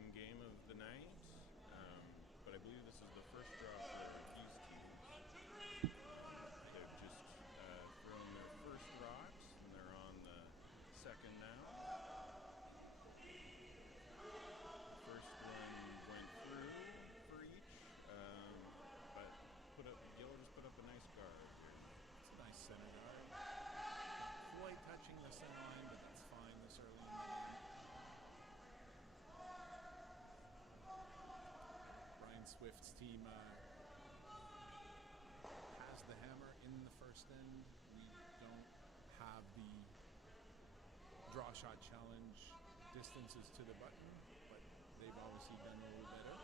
second game of the night, but I believe this is the first draw for these teams. They've just thrown their first rocks, and they're on the second now. First one went through for each, but Yellow just put up a nice guard here. It's a nice center guard. Quite touching the center line, but that's fine this early in the game. Brian Swift's team has the hammer in the first end. We don't have the draw shot challenge distances to the button, but they've obviously done a little better.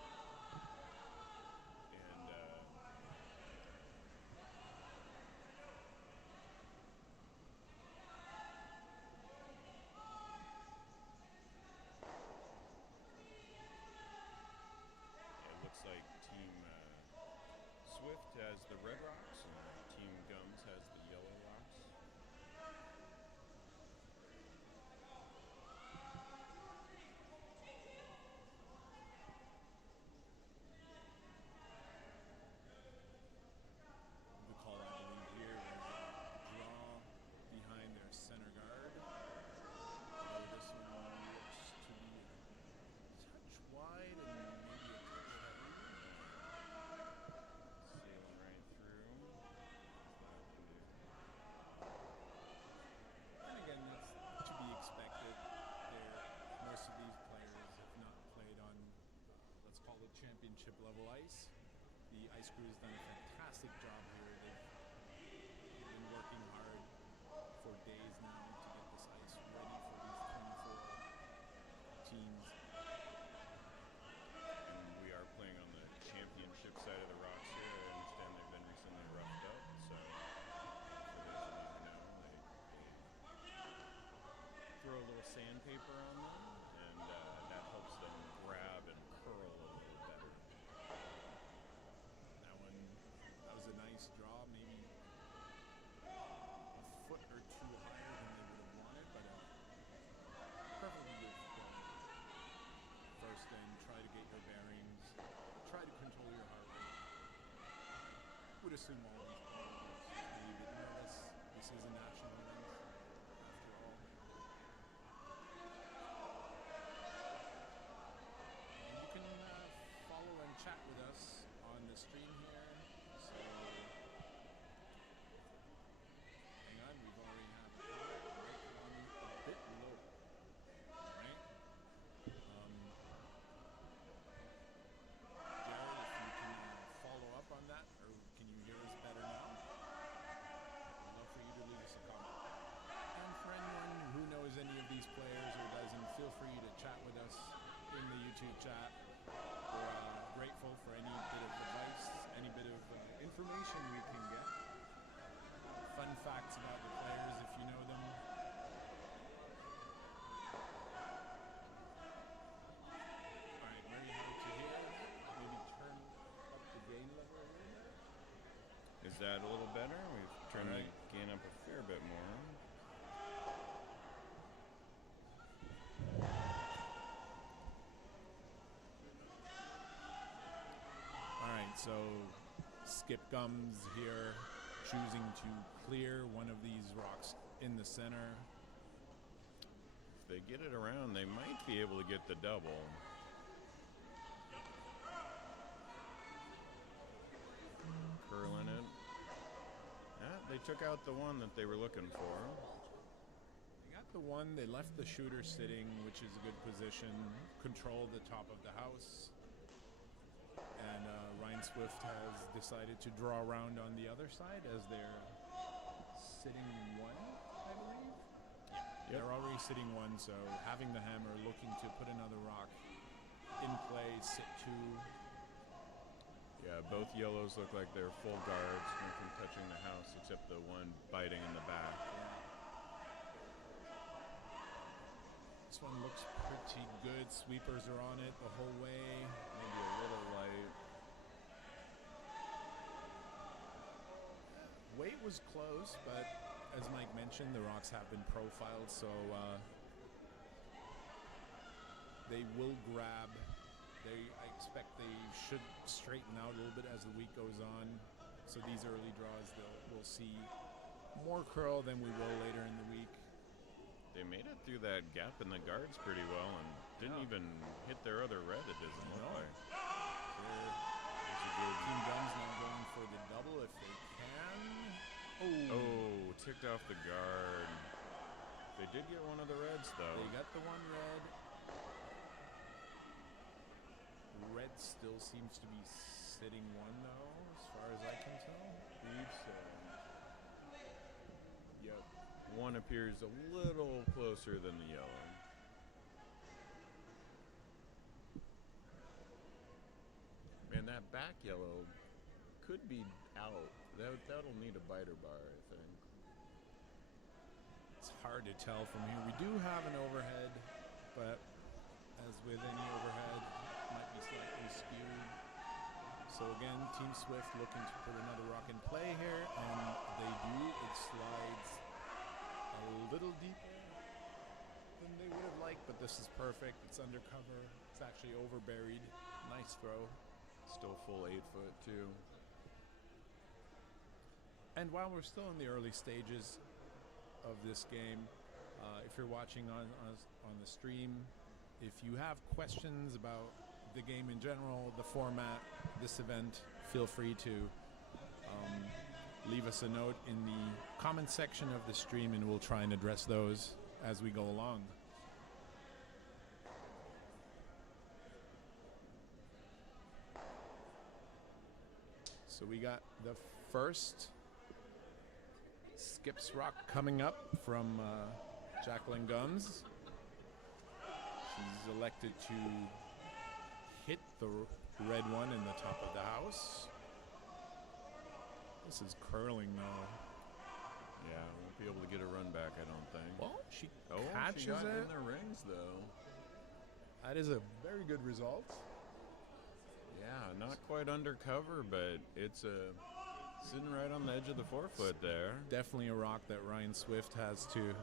And it looks like Team Swift has the red rocks, and Team Gumz has the yellow rocks. The call, I believe, here was a draw behind their center guard. Although this one looks to be a touch wide and maybe a touch heavy. Sailing right through. And again, that's to be expected. Most of these players have not played on, let's call it championship level ice. The ice crew has done a fantastic job here. They've been working hard for days now to get this ice ready for these 24 teams. And we are playing on the championship side of the rocks here. I understand they've been recently roughed up, so for those of you who know, they throw a little sandpaper on them, and that helps them grab and curl a little better. That was a nice draw, maybe a foot or two higher than they would have wanted, but perfectly good first end. Try to get your bearings, try to control your heart rate. Would assume all these players are a bit nervous. This is a national event, after all. And you can follow and chat with us on the stream here. So, hang on, we've already had one a bit low, right? Jared, if you can follow up on that, or can you hear us better now? I'd love for you to leave us a comment. And for anyone who knows any of these players or doesn't, feel free to chat with us in the YouTube chat. We're grateful for any bit of advice, any bit of information we can get. Fun facts about the players if you know them. Alright, very hard to hear. Maybe turn up the gain level a little bit. Is that a little better? We've turned the gain up a fair bit more. Alright, so Skip Gumz here, choosing to clear one of these rocks in the center. If they get it around, they might be able to get the double. Curling it. Yeah, they took out the one that they were looking for. They got the one, they left the shooter sitting, which is a good position, controlled the top of the house. And Ryan Swift has decided to draw around on the other side as they're sitting one, I believe. Yeah, yep. They're already sitting one, so having the hammer, looking to put another rock in play, sit two. Yeah, both yellows look like they're full guards, nothing touching the house except the one biting in the back. Yeah. This one looks pretty good. Sweepers are on it the whole way. Maybe a little light. Weight was close, but as Mike mentioned, the rocks have been profiled, so they will grab. I expect they should straighten out a little bit as the week goes on. So these early draws, we'll see more curl than we will later in the week. They made it through that gap in the guards pretty well and didn't even hit their other red, it doesn't look like. There's a good Team Gumz now going for the double if they can. Oh, ticked off the guard. They did get one of the reds, though. They got the one red. Red still seems to be sitting one, though, as far as I can tell. I believe so. Yep. One appears a little closer than the yellow. Man, that back yellow could be out. That'll need a biter bar, I think. It's hard to tell from here. We do have an overhead, but as with any overhead, it might be slightly skewed. So again, Team Swift looking to put another rock in play here, and they do. It slides a little deeper than they would have liked, but this is perfect. It's undercover. It's actually over buried. Nice throw. Still full 8 foot, too. And while we're still in the early stages of this game, if you're watching on the stream, if you have questions about the game in general, the format, this event, feel free to leave us a note in the comment section of the stream, and we'll try and address those as we go along. So we got the first Skips Rock coming up from Jacqueline Gumz. She's elected to hit the red one in the top of the house. This is curling though. Yeah, won't be able to get a run back, I don't think. Well, she catches catches it it. in the rings, though. That is a very good result. Yeah, not quite undercover, but it's sitting right on the edge of the forefoot there. Definitely a rock that Ryan Swift has to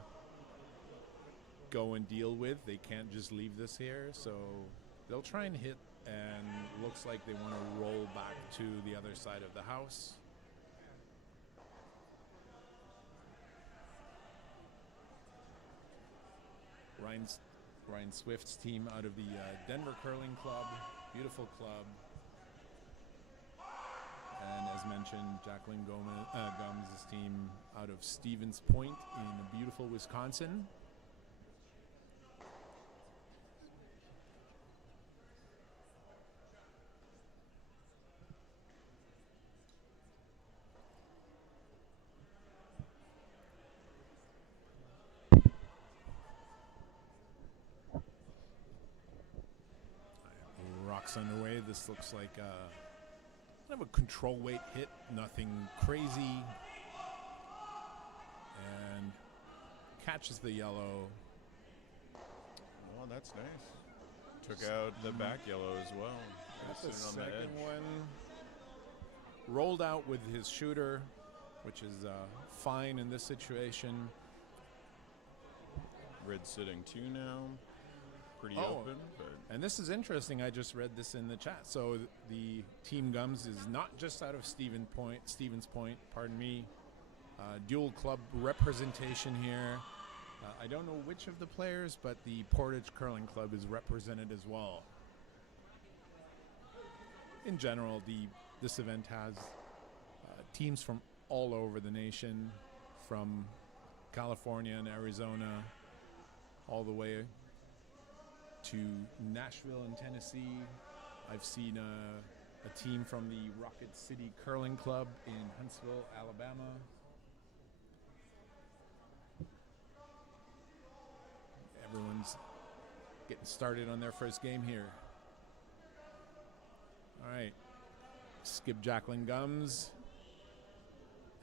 go and deal with. They can't just leave this here, so they'll try and hit, and looks like they want to roll back to the other side of the house. Ryan Swift's team out of the Denver Curling Club. Beautiful club. And as mentioned, Jacqueline Gumz's team out of Stevens Point in beautiful Wisconsin. Rocks underway. This looks like kind of a control weight hit, nothing crazy, and catches the yellow. Oh, that's nice. Took out the back yellow as well. Got the Sitting on the second edge. one. Rolled out with his shooter, which is fine in this situation. Red sitting 2 now. Pretty Oh. open, but And this is interesting. I just read this in the chat. So the Team Gumz is not just out of Stevens Point, pardon me. Dual club representation here. I don't know which of the players, but the Portage Curling Club is represented as well. In general, this event has teams from all over the nation, from California and Arizona, all the way to Nashville and Tennessee. I've seen a team from the Rocket City Curling Club in Huntsville, Alabama. Everyone's getting started on their first game here. All right. Skip Jacqueline Gumz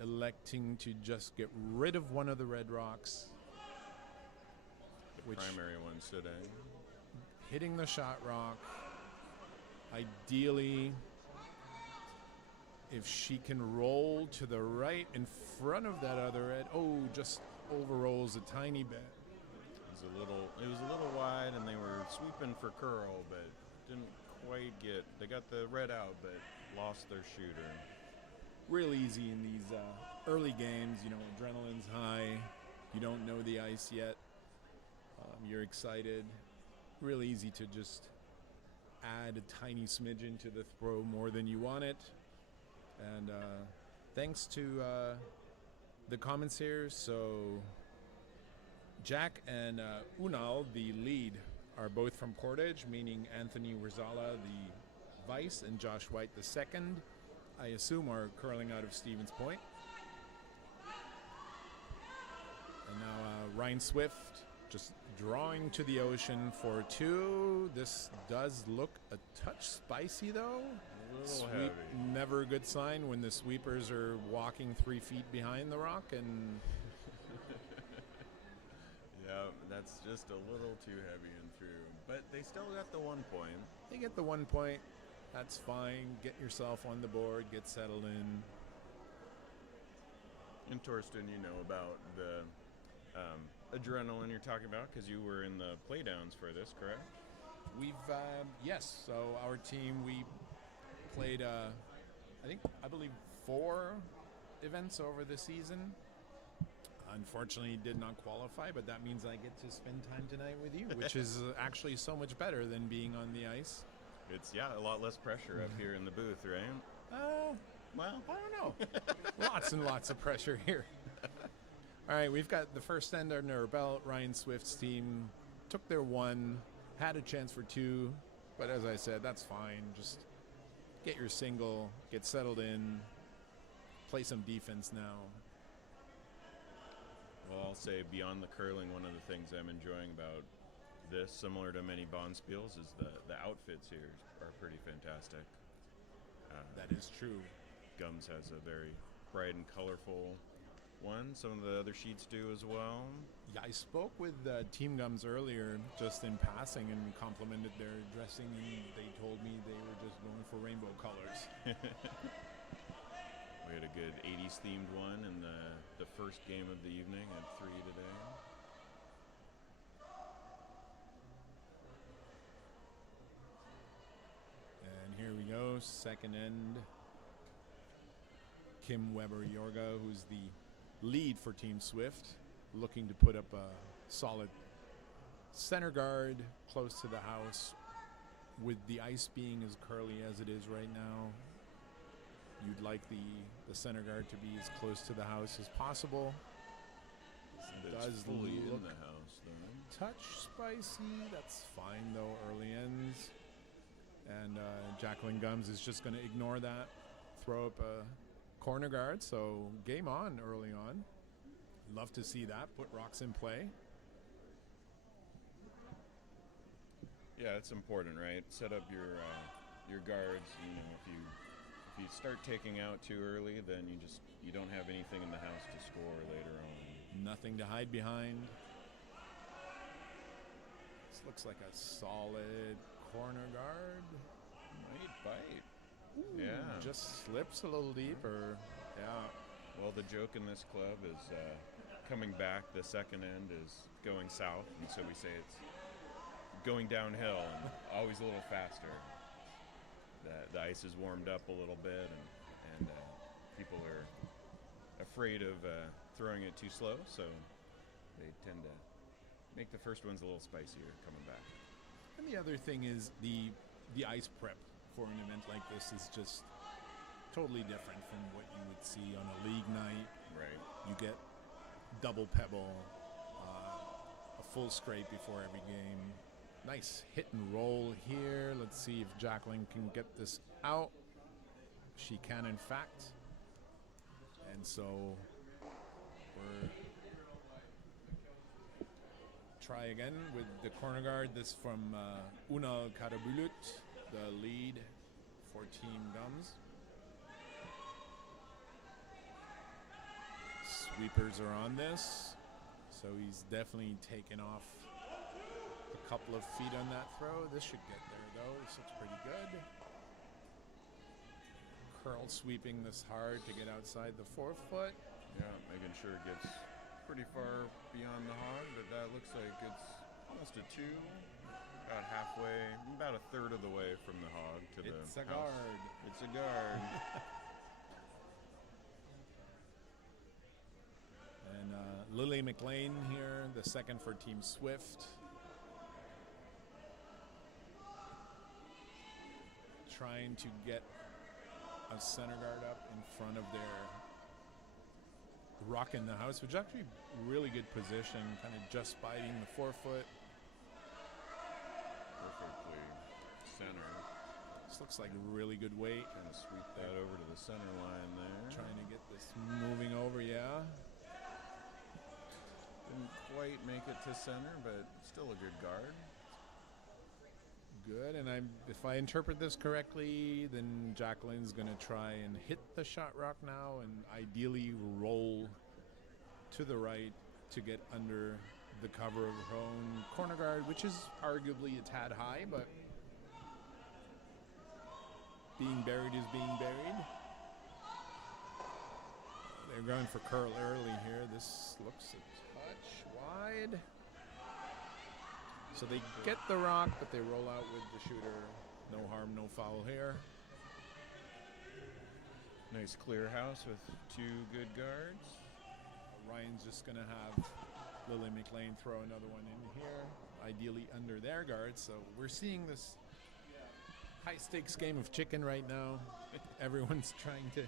electing to just get rid of one of the red rocks. the primary one sitting. Hitting the shot rock. Ideally, if she can roll to the right in front of that other red. Oh, just overrolls a tiny bit. It was a little wide, and they were sweeping for curl, but didn't quite get. They got the red out, but lost their shooter. Real easy in these early games. Adrenaline's high. You don't know the ice yet. You're excited. Real easy to just add a tiny smidgen to the throw more than you want it. And thanks to the comments here. So Jack and Unal, the lead, are both from Portage, meaning Anthony Rizala, the vice, and Josh White, the second, I assume, are curling out of Stevens Point. And now Ryan Swift just drawing to the ocean for two. This does look a touch spicy, though. A little heavy. Never a good sign when the sweepers are walking 3 feet behind the rock. And yeah, that's just a little too heavy and through. But they still got the 1 point. They get the 1 point. That's fine. Get yourself on the board. Get settled in. And Torsten, you know about the adrenaline you're talking about because you were in the playdowns for this, correct? We've, yes. So our team, we played, I believe 4 events over the season. Unfortunately, did not qualify, but that means I get to spend time tonight with you, which is actually so much better than being on the ice. It's, a lot less pressure up here in the booth, right? Well, I don't know. Lots and lots of pressure here. All right, we've got the first end under our belt. Ryan Swift's team took their 1, had a chance for 2, but as I said, that's fine. Just get your single, get settled in, play some defense now. Well, I'll say beyond the curling, one of the things I'm enjoying about this, similar to many Bonspiels, is the outfits here are pretty fantastic. That is true. Gumz has a very bright and colorful one. Some of the other sheets do as well. Yeah, I spoke with Team Gumz earlier, just in passing, and complimented their dressing, and they told me they were just going for rainbow colors. We had a good 80s themed one in the first game of the evening at 3 today. And here we go, second end. Kim Weber-Yorga, who's the lead for Team Swift, looking to put up a solid center guard close to the house. With the ice being as curly as it is right now, you'd like the center guard to be as close to the house as possible. It does fully in the house, though. Touch spicy. That's fine, though, early ends. And Jacqueline Gumz is just going to ignore that, throw up a corner guard, so game on early on. Love to see that. Put rocks in play. Yeah, it's important, right? Set up your guards. If you start taking out too early, then you don't have anything in the house to score later on. Nothing to hide behind. This looks like a solid corner guard. Might bite. Ooh, yeah. Just slips a little deeper. Yeah. Well, the joke in this club is coming back, the second end is going south, and so we say it's going downhill and always a little faster. The ice is warmed up a little bit, and people are afraid of throwing it too slow, so they tend to make the first ones a little spicier coming back. And the other thing is the ice prep for an event like this is just totally different from what you would see on a league night. Right. You get double pebble, a full scrape before every game. Nice hit and roll here. Let's see if Jacqueline can get this out. She can, in fact. And so we're try again with the corner guard. This from Una Karabulut, the lead for Team Gumz. Sweepers are on this, so he's definitely taken off a couple of feet on that throw. This should get there, though. This looks pretty good. Curl sweeping this hard to get outside the 4 foot. Yeah, making sure it gets pretty far beyond the hog, but that looks like it's almost a 2. About halfway, about a third of the way from the hog to the It's a house. guard. It's a guard. And Lily McLean here, the second for Team Swift. Trying to get a center guard up in front of their rock in the house, which is actually really good position, kind of just biting the forefoot. Perfectly center. This looks like really good weight. Kind of sweep that over to the center line there. Trying to get this moving over, yeah. Didn't quite make it to center, but still a good guard. Good, and if I interpret this correctly, then Jacqueline's going to try and hit the shot rock now and ideally roll to the right to get under the cover of her own corner guard, which is arguably a tad high, but being buried is being buried. They're going for curl early here. This looks a touch wide. So they get the rock, but they roll out with the shooter. No harm, no foul here. Nice clear house with 2 good guards. Ryan's just going to have Lily McLean throw another one in here, ideally under their guard. So we're seeing this high-stakes game of chicken right now. Everyone's trying to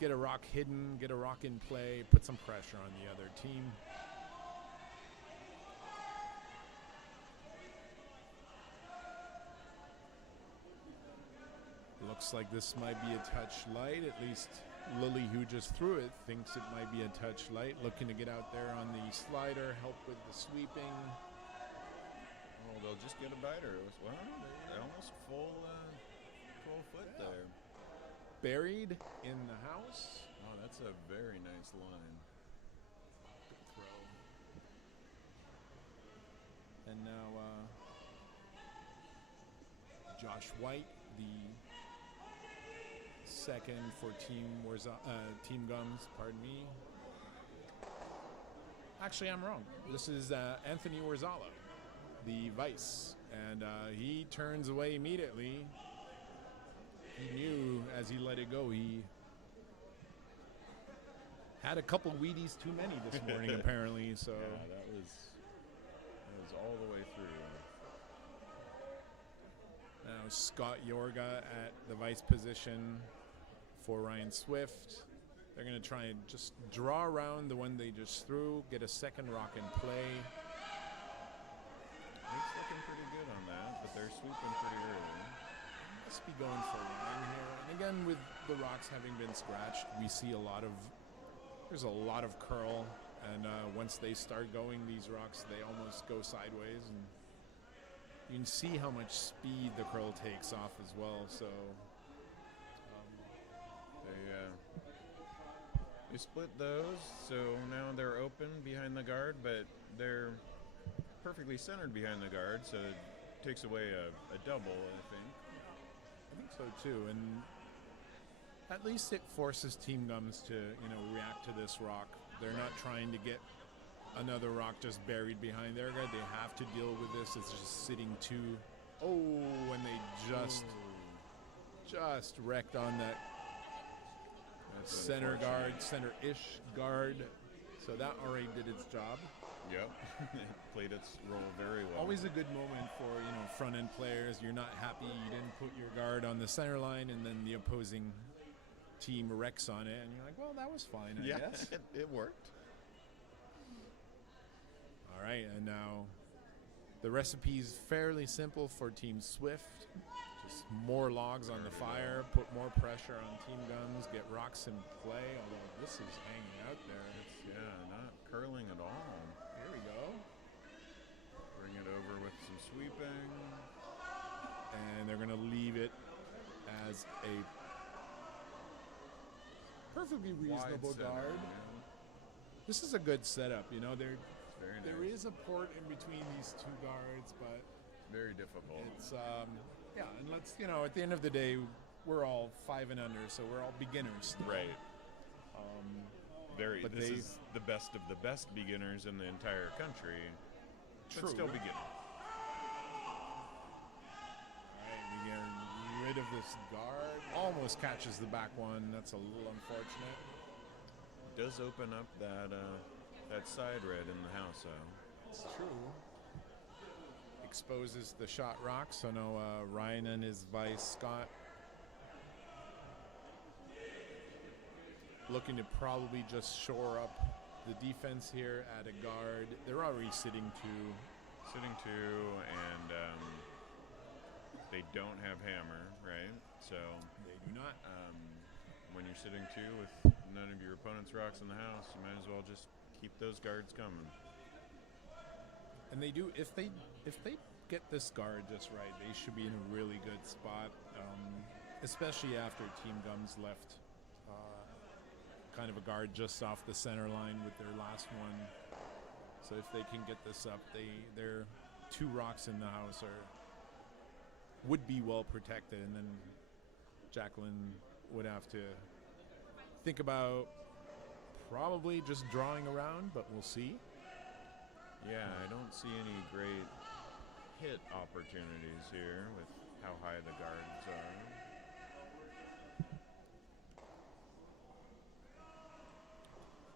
get a rock hidden, get a rock in play, put some pressure on the other team. Looks like this might be a touch light. At least Lily, who just threw it, thinks it might be a touch light. Looking to get out there on the slider, help with the sweeping. Oh, they'll just get a biter. It was, well, they almost full foot there. Buried in the house. Oh, that's a very nice line. Good throw. And now Josh White, the second for Team Gumz, pardon me. Actually, I'm wrong. This is Anthony Warzala, the vice, and he turns away immediately. He knew as he let it go, he had a couple Wheaties too many this morning, apparently. So yeah, that was all the way through. Now Scott Yorga at the vice position for Ryan Swift. They're going to try and just draw around the one they just threw, get a second rock in play. It's looking pretty good on that, but they're sweeping pretty early. Must be going for a line here. And again, with the rocks having been scratched, we see there's a lot of curl. And once they start going, these rocks, they almost go sideways. And you can see how much speed the curl takes off as well. So they split those, so now they're open behind the guard, but they're perfectly centered behind the guard, so it takes away a double, I think. I think so too, and at least it forces Team Gumz to react to this rock. They're not trying to get another rock just buried behind their guard. They have to deal with this. It's just sitting too. Oh, and they just wrecked on that center guard, center-ish guard. So that already did its job. Yep, it played its role very well. Always a good moment for front-end players. You're not happy you didn't put your guard on the center line, and then the opposing team wrecks on it, and you're like, well, that was fine, I guess. It worked. All right, and now the recipe is fairly simple for Team Swift. Just more logs on the fire, put more pressure on Team Gumz, get rocks in play, although this is hanging out there. It's, not curling at all. Here we go. Bring it over with some sweeping. And they're going to leave it as a perfectly reasonable guard. This is a good setup. There is a port in between these two guards, but very difficult. It's and let's at the end of the day, we're all 5 and under, so we're all beginners still. Right. But this is the best of the best beginners in the entire country. True. But still beginners. All right, we get rid of this guard. Almost catches the back one. That's a little unfortunate. Does open up that side red in the house, though. It's true. Exposes the shot rock, so no Ryan and his vice Scott looking to probably just shore up the defense here at a guard. They're already sitting two. And they don't have hammer, right? So They do not. when you're sitting two with none of your opponent's rocks in the house, you might as well just keep those guards coming. And they do, if they get this guard just right, they should be in a really good spot, especially after Team Gumz left kind of a guard just off the center line with their last one. So if they can get this up, their two rocks in the house would be well protected, and then Jacqueline would have to think about probably just drawing around, but we'll see. Yeah, I don't see any great hit opportunities here with how high the guards are.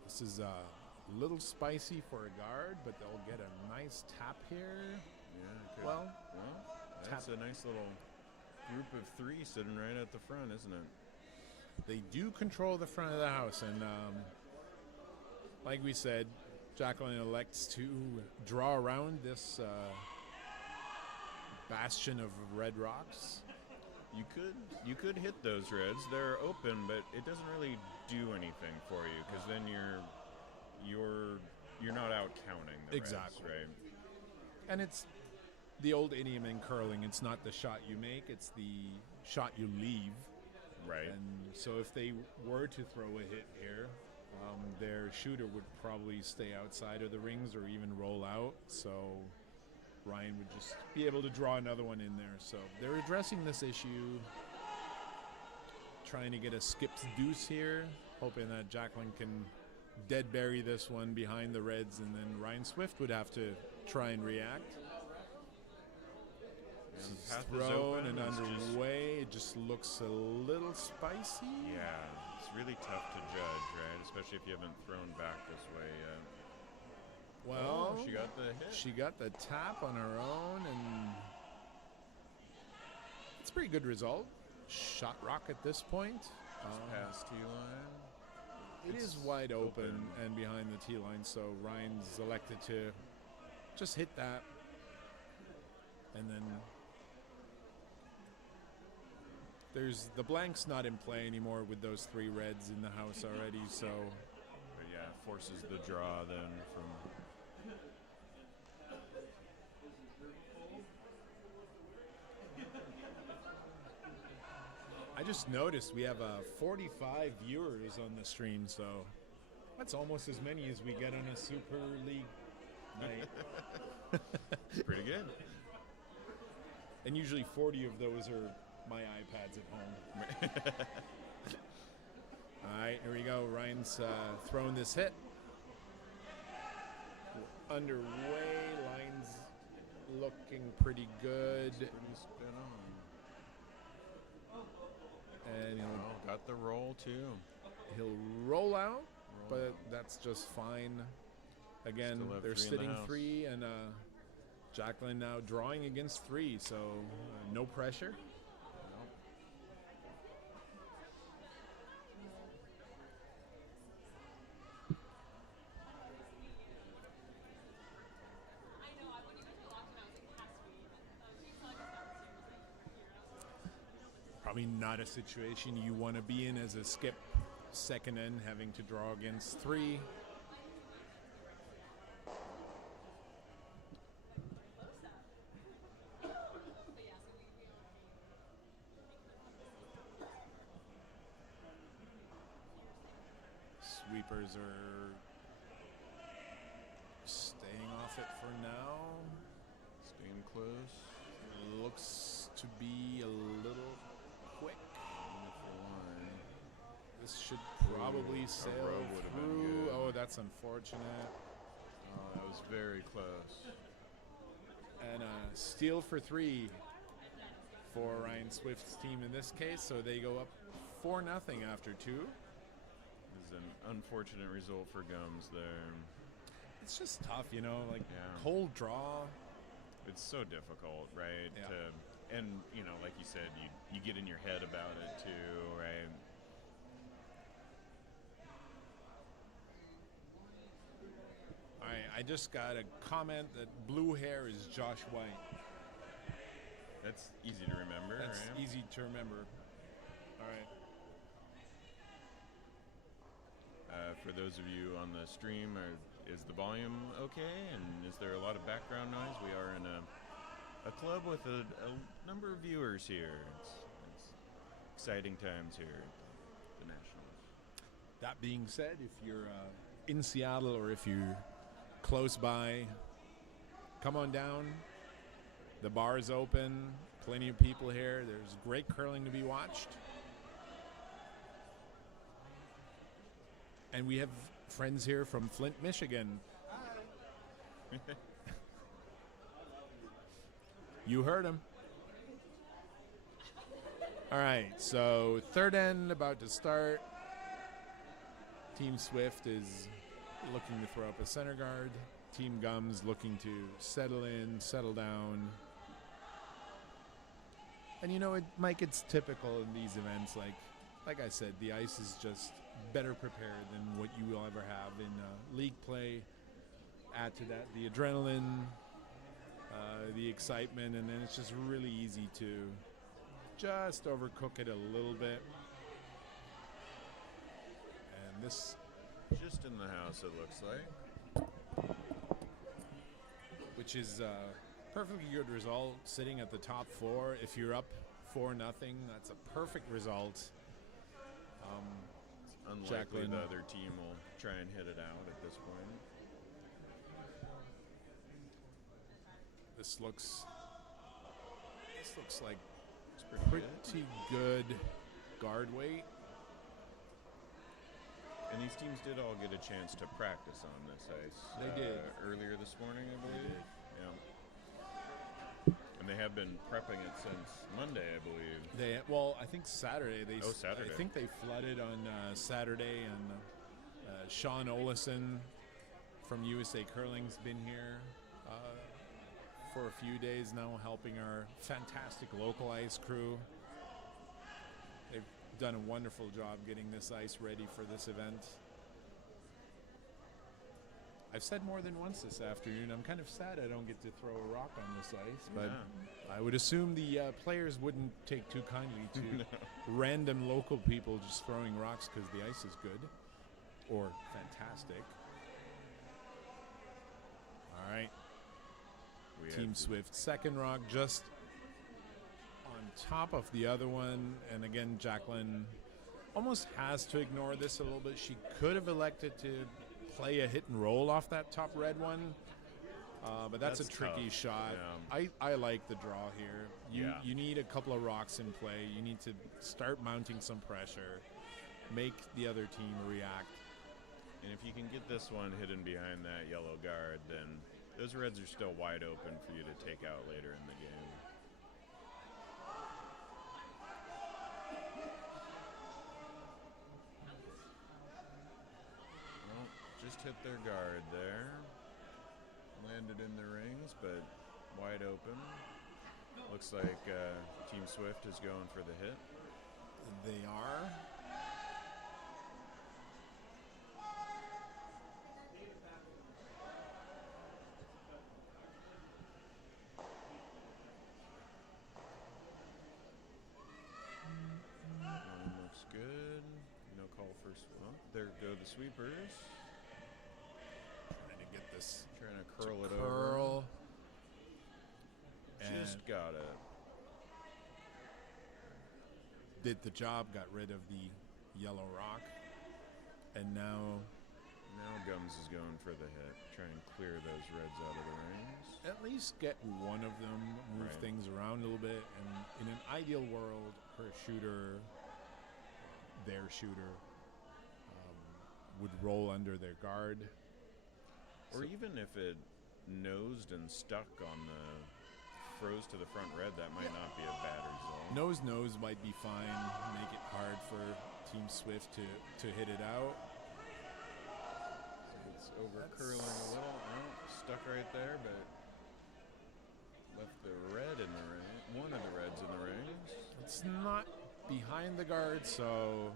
This is a little spicy for a guard, but they'll get a nice tap here. Yeah. Well, that's a nice little group of three sitting right at the front, isn't it? they do control the front of the house, and like we said, Jacqueline elects to draw around this bastion of red rocks. You could hit those reds. They're open, but it doesn't really do anything for you because then you're not out counting the Exactly. reds, right? And it's the old idiom in curling. It's not the shot you make; it's the shot you leave. Right. And so if they were to throw a hit here, their shooter would probably stay outside of the rings or even roll out. So Ryan would just be able to draw another one in there. So they're addressing this issue, trying to get a skip's deuce here, hoping that Jacqueline can dead bury this one behind the reds, and then Ryan Swift would have to try and react. And It's path is thrown open, and it's underway. It just looks a little spicy. Yeah, it's really tough to judge, right? Especially if you haven't thrown back this way yet. Well, she got the hit. She got the tap on her own, and it's a pretty good result. Shot rock at this point. Past T line. It is wide open and behind the T line, so Ryan's elected to just hit that, and then there's the blank's not in play anymore with those three reds in the house already, so But yeah, forces the draw then from. I just noticed we have 45 viewers on the stream, so that's almost as many as we get on a Super League night. Pretty good. And usually 40 of those are my iPads at home. All right, here we go. Ryan's throwing this hit. Underway. Line's looking pretty good. Pretty spin on. And Got the roll too. he'll roll out, but that's just fine. Again, Still have they're three in the sitting house. three, and Jacqueline now drawing against three, so no pressure. Probably not a situation you want to be in as a skip second end, having to draw against three. Sweepers are staying off it for now. Staying close. Looks to be a little quick. Wonderful line. This should probably sail row would have been through. That's unfortunate. Oh, that was very close. And a steal for 3 for Ryan Swift's team in this case. So they go up 4-0 after 2. This is an unfortunate result for Gumz there. It's just tough, you know, like Yeah. cold draw. It's so difficult, right? Yeah. And you know, like you said, you get in your head about it too, right? All right, I just got a comment that blue hair is Josh White. That's easy to remember, That's right? easy to remember. All right. For those of you on the stream, is the volume okay? And is there a lot of background noise? We are in a club with a number of viewers here. It's exciting times here at the Nationals. That being said, if you're in Seattle or if you're close by, come on down. The bar is open. Plenty of people here. There's great curling to be watched. And we have friends here from Flint, Michigan. You heard him. All right, so third end about to start. Team Swift is looking to throw up a center guard. Team Gumz looking to settle in, settle down. And you know, Mike, it's typical in these events. Like I said, the ice is just better prepared than what you will ever have in league play. Add to that the adrenaline, the excitement, and then it's just really easy to just overcook it a little bit. And this, Just in the house, it looks like. which is perfectly good result, sitting at the top 4. If you're up 4-0, that's a perfect result. Unlikely Jacqueline. the other team will try and hit it out at this point. This looks like It's pretty good. pretty good guard weight. And these teams did all get a chance to practice on this ice. They did. Earlier this morning, I believe. did. Yeah. And they have been prepping it since Monday, I believe. I think Saturday. Saturday. I think they flooded on Saturday, and Sean Olison from USA Curling's been here for a few days now, helping our fantastic local ice crew. They've done a wonderful job getting this ice ready for this event. I've said more than once this afternoon, I'm kind of sad I don't get to throw a rock on this ice, but I would assume the players wouldn't take too kindly to random local people just throwing rocks because the ice is good or fantastic. All right. Team Swift, second rock just on top of the other one. And again, Jacqueline almost has to ignore this a little bit. She could have elected to play a hit and roll off that top red one. But that's a tricky tough. shot. Yeah. I like the draw here. You need a couple of rocks in play. You need to start mounting some pressure, make the other team react. And if you can get this one hidden behind that yellow guard, then those reds are still wide open for you to take out later in the game. Well, just hit their guard there. Landed in the rings, but wide open. Looks like Team Swift is going for the hit. They are. Looks good. No call for swamp. There go the sweepers. Trying to get this Trying to curl it curl. over. Just got it. Did the job, got rid of the yellow rock. And now Gumz is going for the hit. Try and clear those reds out of the rings. at least get one of them, move Right. things around a little bit. And in an ideal world, her shooter, their shooter, would roll under their guard. Or even if it nosed and stuck on the froze to the front red, that might not be a bad result. Nose might be fine. Make it hard for Team Swift to hit it out. It's over curling a little. Oh, stuck right there, but left the red in the ring. One of the reds in the rings. It's not behind the guard, so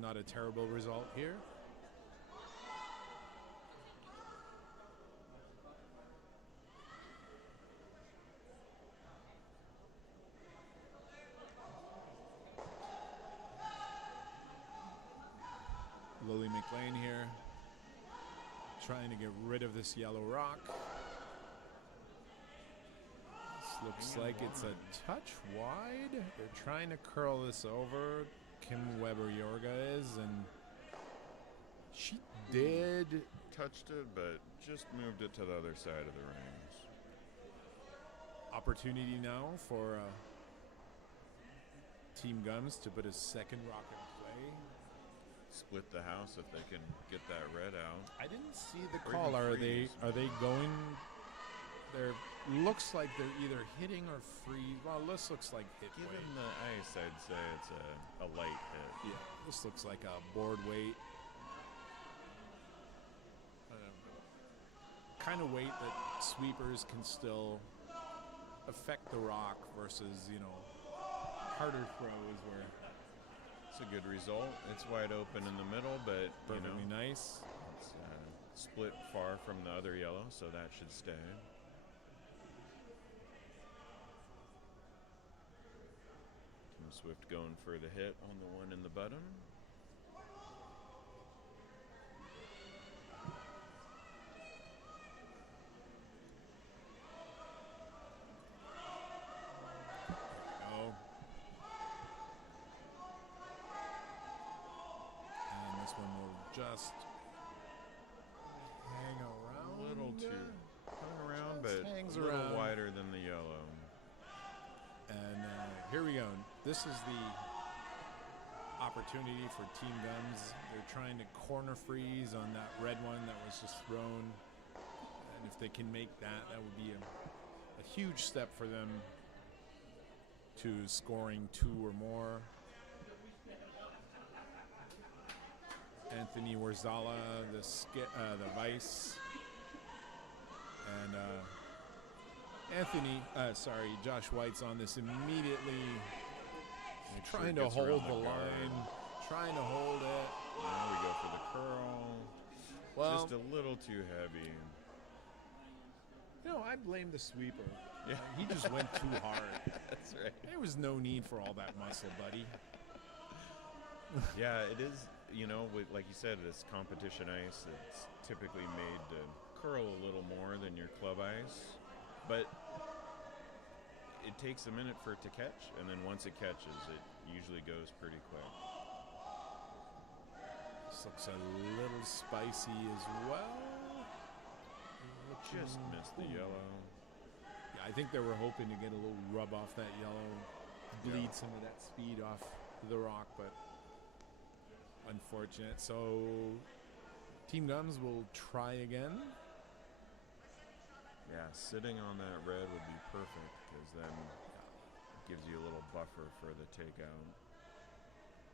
not a terrible result here. Lily McLean here, trying to get rid of this yellow rock. This looks like it's a touch wide. They're trying to curl this over. Kim Weber-Jorga is, and she did. Touched it, but just moved it to the other side of the rings. Opportunity now for Team Gumz to put a second rock in play. Split the house if they can get that red out. I didn't see the call. Are they going? There looks like they're either hitting or freeze. Well, this looks like hit Given weight. the ice, I'd say it's a light hit. Yeah, this looks like a board weight. Kind of weight that sweepers can still affect the rock versus, harder throws where It's a good result. It's wide open in the middle, but perfectly nice. It's split far from the other yellow, so that should stay. Team Swift going for the hit on the one in the bottom. Just hang around. A little too hung around, but hangs a little around. wider than the yellow. And here we go. This is the opportunity for Team Gumz. They're trying to corner freeze on that red one that was just thrown. And if they can make that, that would be a huge step for them to scoring 2 or more. Anthony Warzala, the vice, and Josh White's on this immediately, trying to hold the line, trying to hold it. Now we go for the curl. Well, just a little too heavy. I blame the sweeper. Yeah. He just went too hard. That's right. There was no need for all that muscle, buddy. Yeah, it is. Like you said, this competition ice, it's typically made to curl a little more than your club ice, but it takes a minute for it to catch, and then once it catches, it usually goes pretty quick. This looks a little spicy as well. Just missed the yellow. Yeah, I think they were hoping to get a little rub off that yellow, bleed some of that speed off the rock, but unfortunate. So Team Gumz will try again. Yeah, sitting on that red would be perfect because then it gives you a little buffer for the takeout.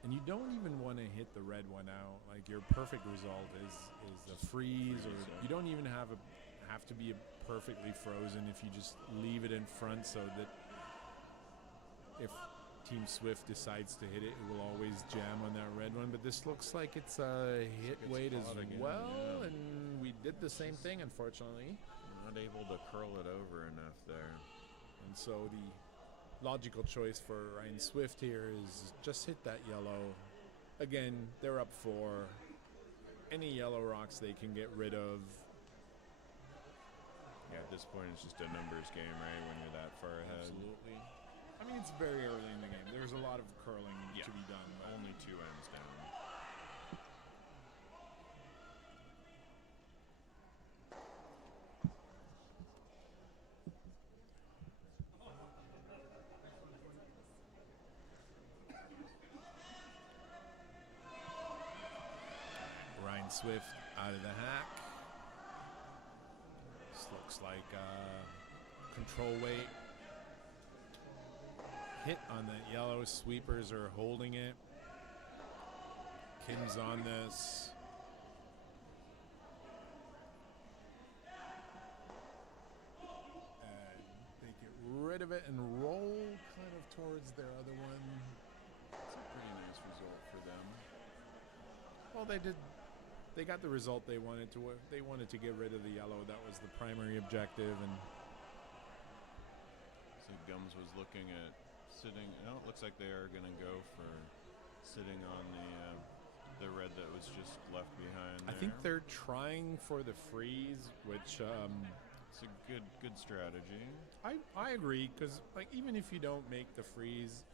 And you don't even want to hit the red one out. Like your perfect result is a freeze, or you don't even have to be perfectly frozen if you just leave it in front, so that if Team Swift decides to hit it, it will always jam on that red one. But this looks like it's a hit weight as well, yeah. And we did the same thing, unfortunately. Not able to curl it over enough there. And so the logical choice for Ryan Swift here is just hit that yellow. Again, they're up 4. Any yellow rocks they can get rid of. Yeah, at this point it's just a numbers game, right, when you're that far ahead. Absolutely. I mean, it's very early in the game. There's a lot of curling to be done. But only 2 ends down. Swift out of the hack. This looks like control weight. Hit on that yellow. Sweepers are holding it. Kim's on this. And they get rid of it and roll kind of towards their other one. It's a pretty nice result for them. Well, they did. They got the result they wanted to. They wanted to get rid of the yellow. That was the primary objective. And so Gumz was looking at sitting. No, it looks like they are going to go for sitting on the red that was just left behind there. I think they're trying for the freeze, which it's a good strategy. I agree, because like even if you don't make the freeze,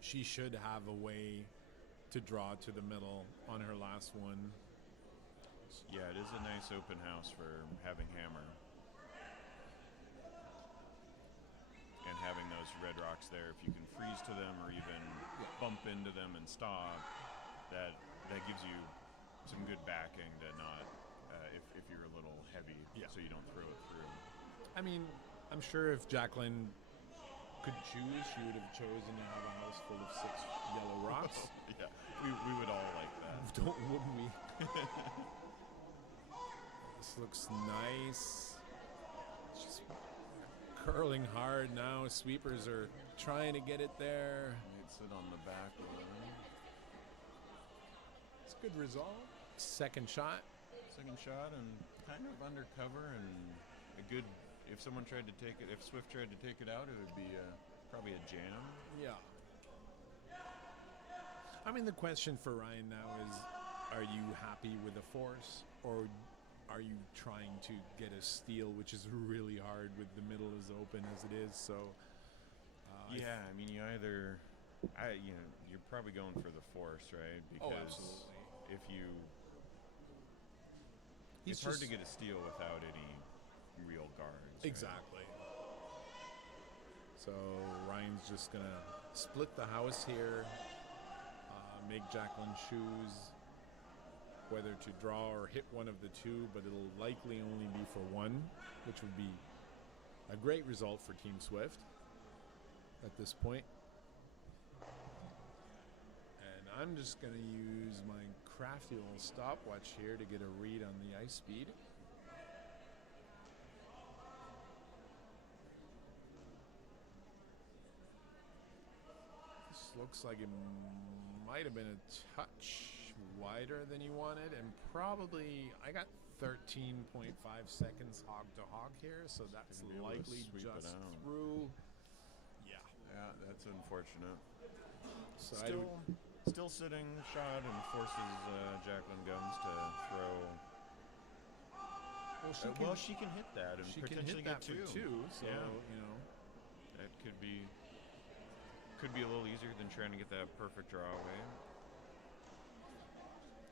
she should have a way to draw to the middle on her last one. Yeah, it is a nice open house for having hammer. And having those red rocks there, if you can freeze to them or even bump into them and stop, that gives you some good backing to not, if you're a little heavy, so you don't throw it through. I mean, I'm sure if Jacqueline could choose, she would have chosen to have a house full of 6 yellow rocks. Yeah, we would all like that. Wouldn't we? This looks nice. Just curling hard now. Sweepers are trying to get it there. They'd sit on the back one. It's a good result. Second shot And kind of undercover and a good. If someone tried to take it, if Swift tried to take it out, it would be probably a jam. Yeah. I mean, the question for Ryan now is, are you happy with the force, or are you trying to get a steal, which is really hard with the middle as open as it is? So. Yeah, I mean, you're probably going for the force, right? Because if you, it's hard to get a steal without any real guards. Exactly. So Ryan's just gonna split the house here, make Jacqueline choose whether to draw or hit one of the two, but it'll likely only be for one, which would be a great result for Team Swift at this point. And I'm just gonna use my crafty little stopwatch here to get a read on the ice speed. Looks like it might have been a touch wider than you wanted, and probably I got 13.5 seconds hog to hog here, so that's likely just through. Yeah, that's unfortunate. So still sitting shot and forces Jacqueline Gumz to throw. Well, she can hit that and she potentially can hit that get for two. So that could be a little easier than trying to get that perfect draw away.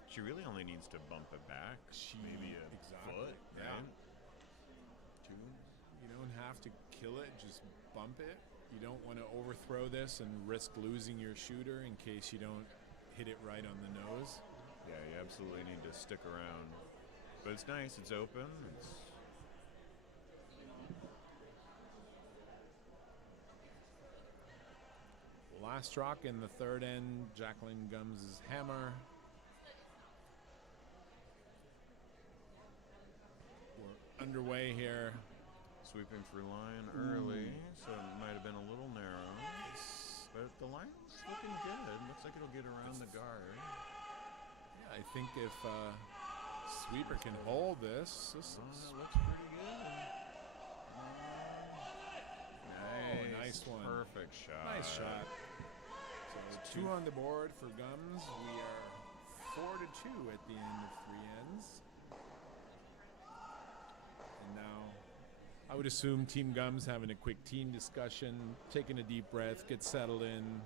She really only needs to bump it back. Maybe a foot, right? Two. You don't have to kill it, just bump it. You don't want to overthrow this and risk losing your shooter in case you don't hit it right on the nose. Yeah, you absolutely need to stick around. But it's nice, it's open. Last rock in the third end, Jacqueline Gumz' hammer. We're underway here. Sweeping through line early, so it might have been a little narrow. But the line's looking good. Looks like it'll get around the guard. Yeah, I think if Sweeper can hold this looks pretty good. Nice one. Perfect shot. Nice shot. So 2 on the board for Gumz. We are 4-2 at the end of 3 ends. And now I would assume Team Gumz having a quick team discussion, taking a deep breath, get settled in.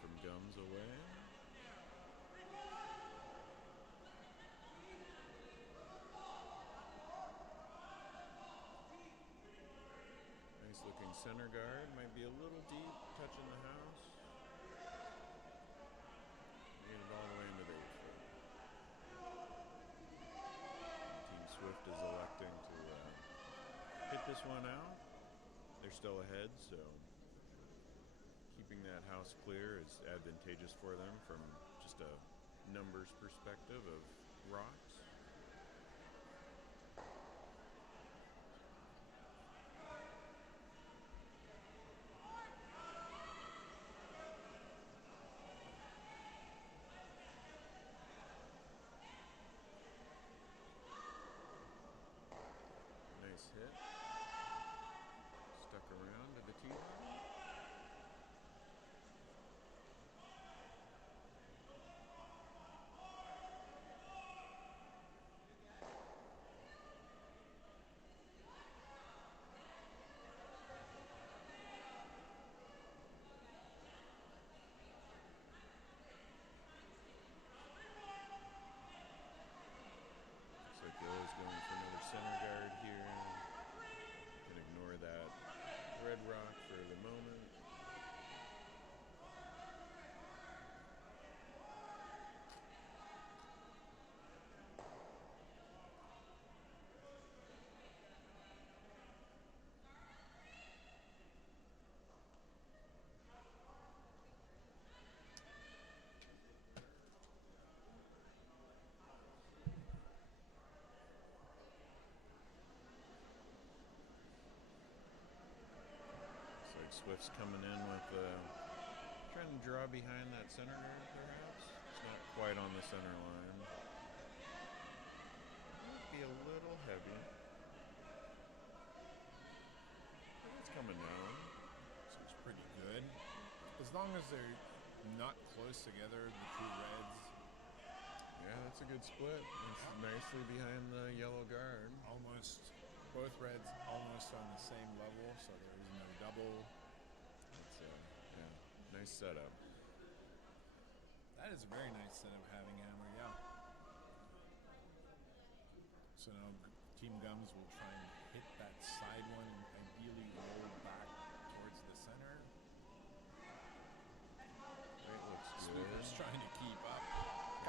from Gumz away. Nice looking center guard. Might be a little deep, touching the house. Made it all the way into the 8th foot. Team Swift is electing to hit this one out. They're still ahead, so keeping that house clear is advantageous for them from just a numbers perspective of rocks. Nice hit. Stuck around to the tee line. Looks like Yo's going for another center guard here. Can ignore that red rock for the moment. Swift's coming in with trying to draw behind that center guard, perhaps. It's not quite on the center line. Might be a little heavy. But it's coming down. So it's pretty good. As long as they're not close together, the two reds. Yeah, that's a good split. It's nicely behind the yellow guard. Almost, both reds almost on the same level, so there is no double. Nice setup. That is a very nice setup, having hammer, yeah. So now Team Gumz will try and hit that side one and ideally roll back towards the center. Right, looks good. Sweeper's trying to keep up.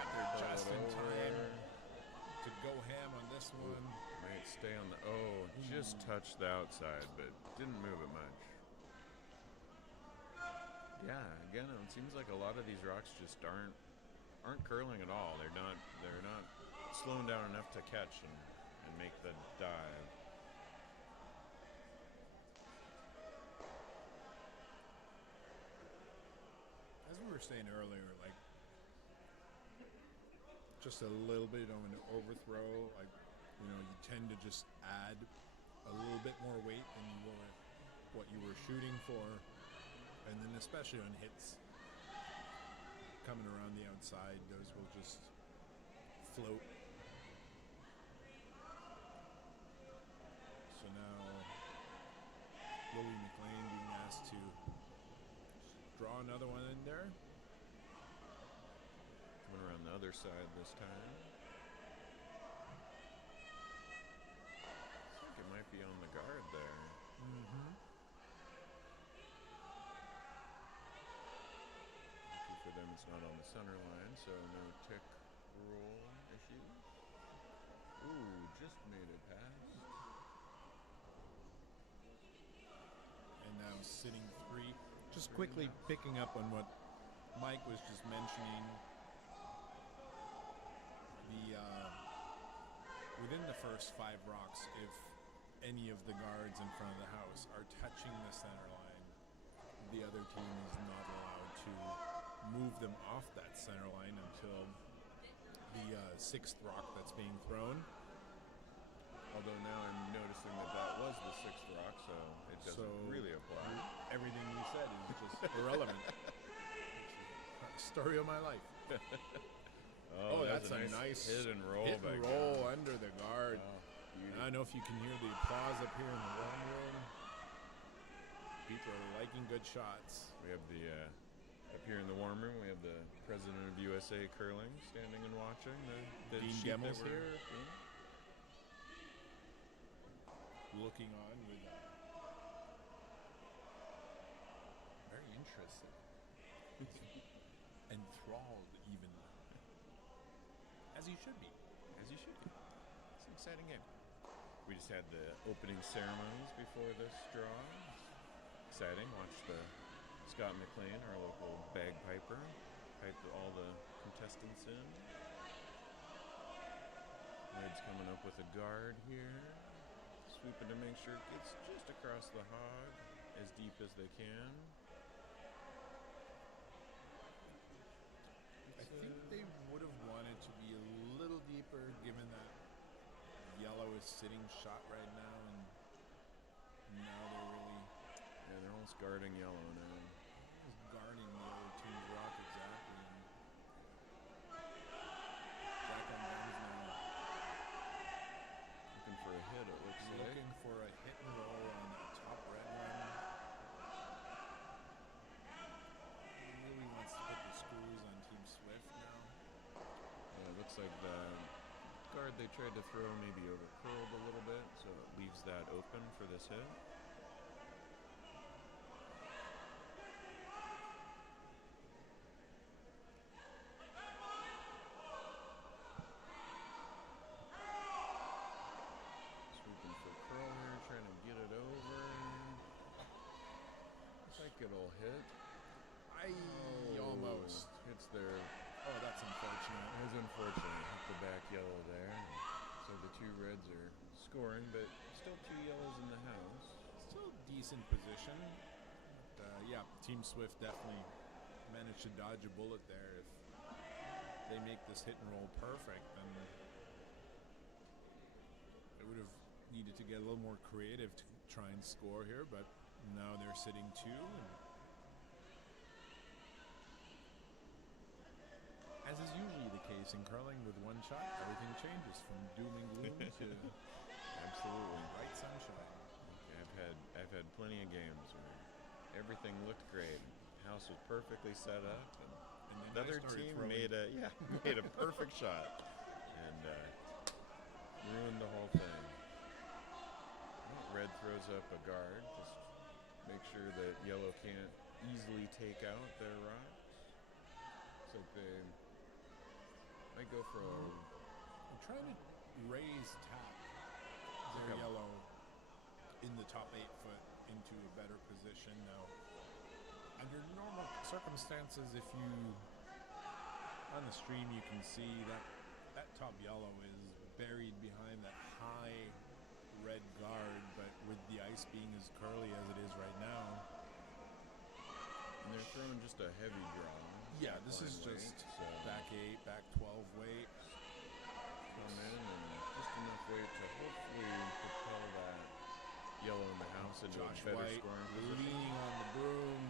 Got there just in time to go ham on this one. Might stay on the, just touched the outside, but didn't move it much. Yeah, again, it seems like a lot of these rocks just aren't curling at all. They're not slowing down enough to catch and make the dive. As we were saying earlier, like just a little bit of an overthrow, like, you know, you tend to just add a little bit more weight than you were what you were shooting for. And then especially on hits coming around the outside, those will just float. So now Louis McLean being asked to draw another one in there. Coming around the other side this time. I think it might be on the guard there. Mm-hmm. For them, it's not on the center line, so no tick roll issues. Ooh, just made it past. And now sitting three. Just quickly picking up on what Mike was just mentioning. Within the first 5 rocks, if any of the guards in front of the house are touching the center line, the other team is not allowed to move them off that center line until the 6th rock that's being thrown. Although now I'm noticing that was the 6th rock, so it doesn't really apply. Everything you said is just irrelevant. Story of my life. Oh, that's a nice hit and roll. Hit and roll under the guard. Oh, I don't know if you can hear the applause up here in the warm room. People are liking good shots. We have the Up here in the warm room, we have the president of USA Curling standing and watching the Dean sheet that Gumz we're here. doing. Looking on with very interested, enthralled even, as you should be. As you should be. It's an exciting game. We just had the opening ceremonies before this draw. Exciting. Watched the Scott McLean, our local bagpiper, pipe all the contestants in. Red's coming up with a guard here. Sweeping to make sure it gets just across the hog, as deep as they can. I think they would have wanted to be a little deeper, given that yellow is sitting shot right now, and now they're really they're almost guarding yellow now. just guarding the other team's rock exactly. And Jack on Gumz now Looking for a hit, it looks like. looking for a hit and roll on the top red one. He really wants to put the screws on Team Swift now. It looks like the guard they tried to throw maybe over-curled a little bit, so it leaves that open for this hit. Swooping for curl here, trying to get it over. Looks like it'll hit. Almost. Hits their... Oh, that's unfortunate. It was unfortunate. Hit the back yellow there. So the two reds are scoring, but still two yellows in the house. Still decent position. But, yeah, Team Swift definitely managed to dodge a bullet there. If they make this hit and roll perfect, then they would have needed to get a little more creative to try and score here, but now they're sitting two. And as is usually the case in curling, with one shot, everything changes from doom and gloom to Absolutely. bright sunshine. I've had plenty of games where everything looked great. House was perfectly set up, and And the then I other started team throwing. made a perfect shot and ruined the whole thing. Red throws up a guard, just make sure that yellow can't easily take out their rocks. So they might go for a... I'm trying to raise tap their Okay. yellow in the top 8 foot into a better position now. Under normal circumstances, if you on the stream you can see that top yellow is buried behind that high red guard, but with the ice being as curly as it is right now, And they're throwing just a heavy draw. yeah, this is Line just weight, so back 8, back 12 weight. come in and just enough weight to hopefully propel that yellow in the house into Josh a better White scoring position. leaning on the broom.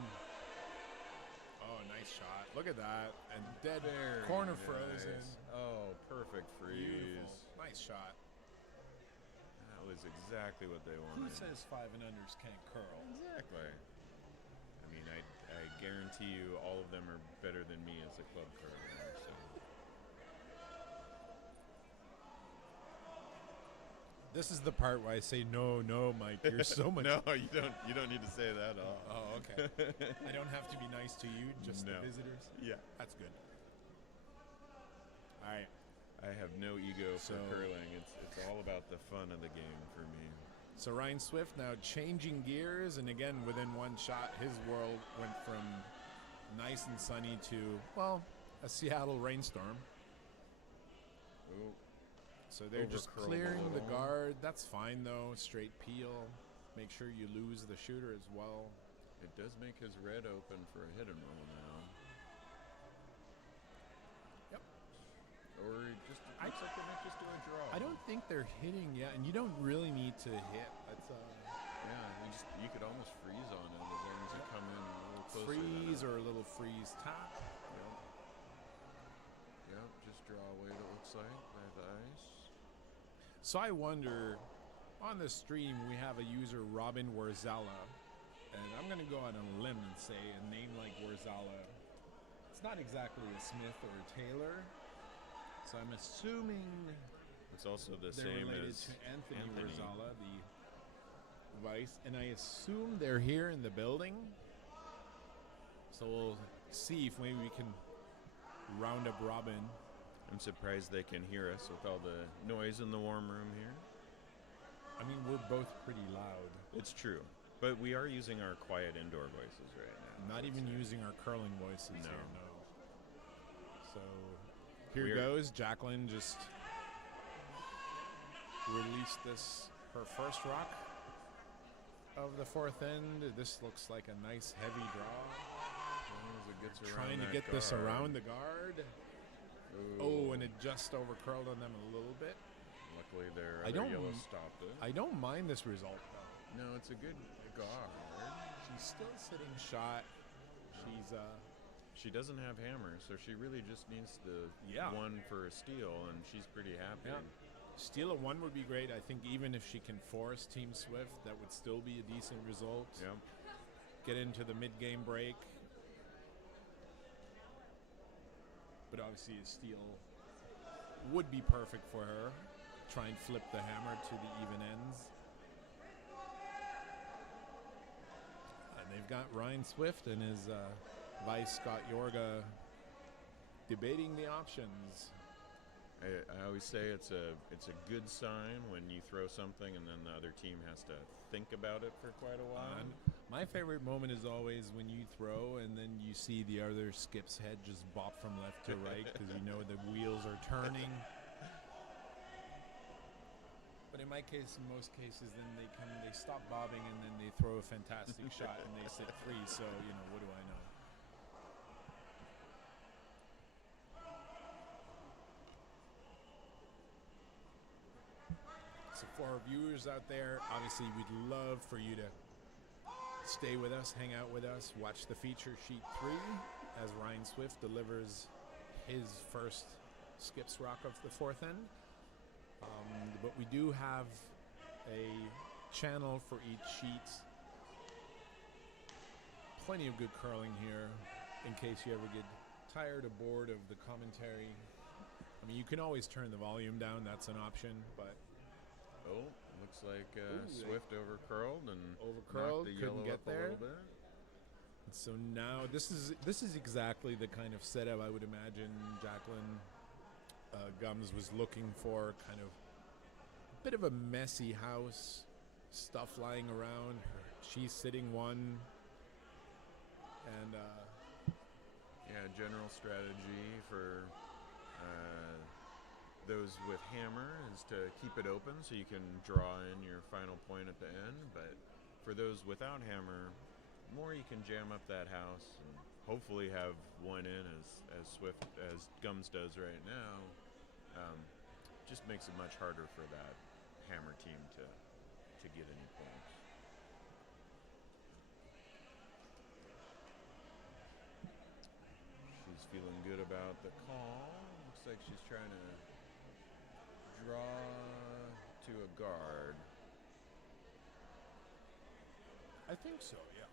Oh, nice shot. Look at that. And dead Very corner nice. frozen. Oh, perfect freeze. Beautiful. Nice shot. That was exactly what they Who wanted. says 5 and unders can't curl? Exactly. I mean, I guarantee you all of them are better than me as a club curler. So. This is the part where I say, no, Mike, you're so much. No, you don't need to say that at all. Oh, okay. I don't have to be nice to you, just No. the visitors. Yeah. That's good. All right. I have no ego for So- curling. It's all about the fun of the game for me. So Ryan Swift now changing gears, and again, within one shot, his world went from nice and sunny to, well, a Seattle rainstorm. Oh, So they're just Overcurled a clearing the little. guard. That's fine, though. Straight peel. Make sure you lose the shooter as well. it does make his red open for a hit and roll now. Yep. Or just it looks like they might just do a draw. I don't think they're hitting yet, and you don't really need to hit. That's Yeah, you could almost freeze on it as long as you come in a little closer. freeze or a little freeze tap. Yep, just draw away. It looks like by the ice. So I wonder, on the stream we have a user, Robin Warzala, and I'm going to go out on a limb and say a name like Warzala It's not exactly a Smith or a Taylor, so I'm assuming It's also the they're same related as to Anthony Rosala, the vice, and I assume they're here in the building. So we'll see if maybe we can round up Robin. I'm surprised they can hear us with all the noise in the warm room here. I mean, we're both pretty loud. It's true. But we are using our quiet indoor voices right now. Not even using our curling voices No. here, no. So here goes. Jacqueline just released her first rock of the fourth end. This looks like a nice heavy draw. As it gets Trying to get this around the guard. Ooh. Oh, and it just over curled on them a little bit. Luckily, their I other don't- yellow stopped it. I don't mind this result, though. No, it's a good guard. She's still sitting shot. She doesn't have hammer, so she really just needs the Yeah. one for a steal, and she's pretty happy. Yeah. Steal at one would be great. I think even if she can force Team Swift, that would still be a decent result. Yep. Get into the mid-game break. But obviously a steal would be perfect for her. Try and flip the hammer to the even ends. And they've got Ryan Swift and his vice Scott Yorga debating the options. I always say it's a good sign when you throw something and then the other team has to think about it for quite a while. And my favorite moment is always when you throw and then you see the other skip's head just bop from left to right because you know the wheels are turning. But in my case, in most cases, then they stop bobbing and then they throw a fantastic shot and they sit free. So, what do I know? So for our viewers out there, obviously we'd love for you to stay with us, hang out with us, watch the feature sheet 3 as Ryan Swift delivers his first skips rock of the fourth end. But we do have a channel for each sheet. Plenty of good curling here in case you ever get tired or bored of the commentary. I mean, you can always turn the volume down. That's an option, but Oh, looks like Ooh, Swift overcurled and overcurled, knocked the couldn't yellow get up there. a little bit. so now this is exactly the kind of setup I would imagine Jacqueline Gumz was looking for. Kind of a bit of a messy house, stuff lying around. She's sitting one, and Yeah, general strategy for those with hammer is to keep it open so you can draw in your final point at the end. But for those without hammer, more you can jam up that house and hopefully have one in as swift as Gumz does right now. Just makes it much harder for that hammer team to get any points. She's feeling good about the call. Looks like she's trying to draw to a guard. I think so. Yeah.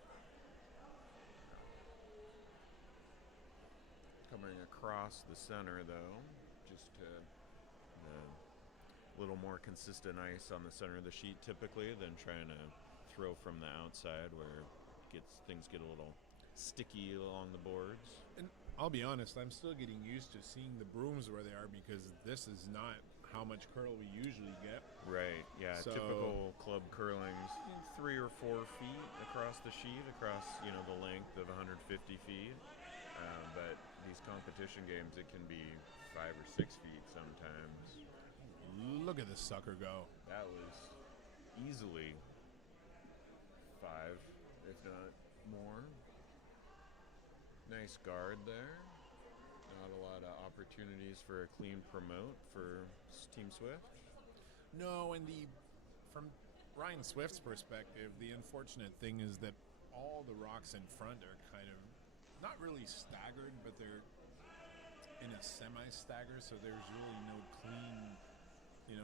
Coming across the center though, just to the little more consistent ice on the center of the sheet typically than trying to throw from the outside where things get a little sticky along the boards. And I'll be honest, I'm still getting used to seeing the brooms where they are because this is not how much curl we usually get. Right, yeah, So- typical club curling's 3 or 4 feet across the sheet, across, the length of 150 feet. But these competition games, it can be 5 or 6 feet sometimes. Look at this sucker go. That was easily 5, if not more. Nice guard there. Not a lot of opportunities for a clean promote for Team Swift. No, and from Ryan Swift's perspective, the unfortunate thing is that all the rocks in front are kind of not really staggered, but they're in a semi-stagger, so there's really no clean, you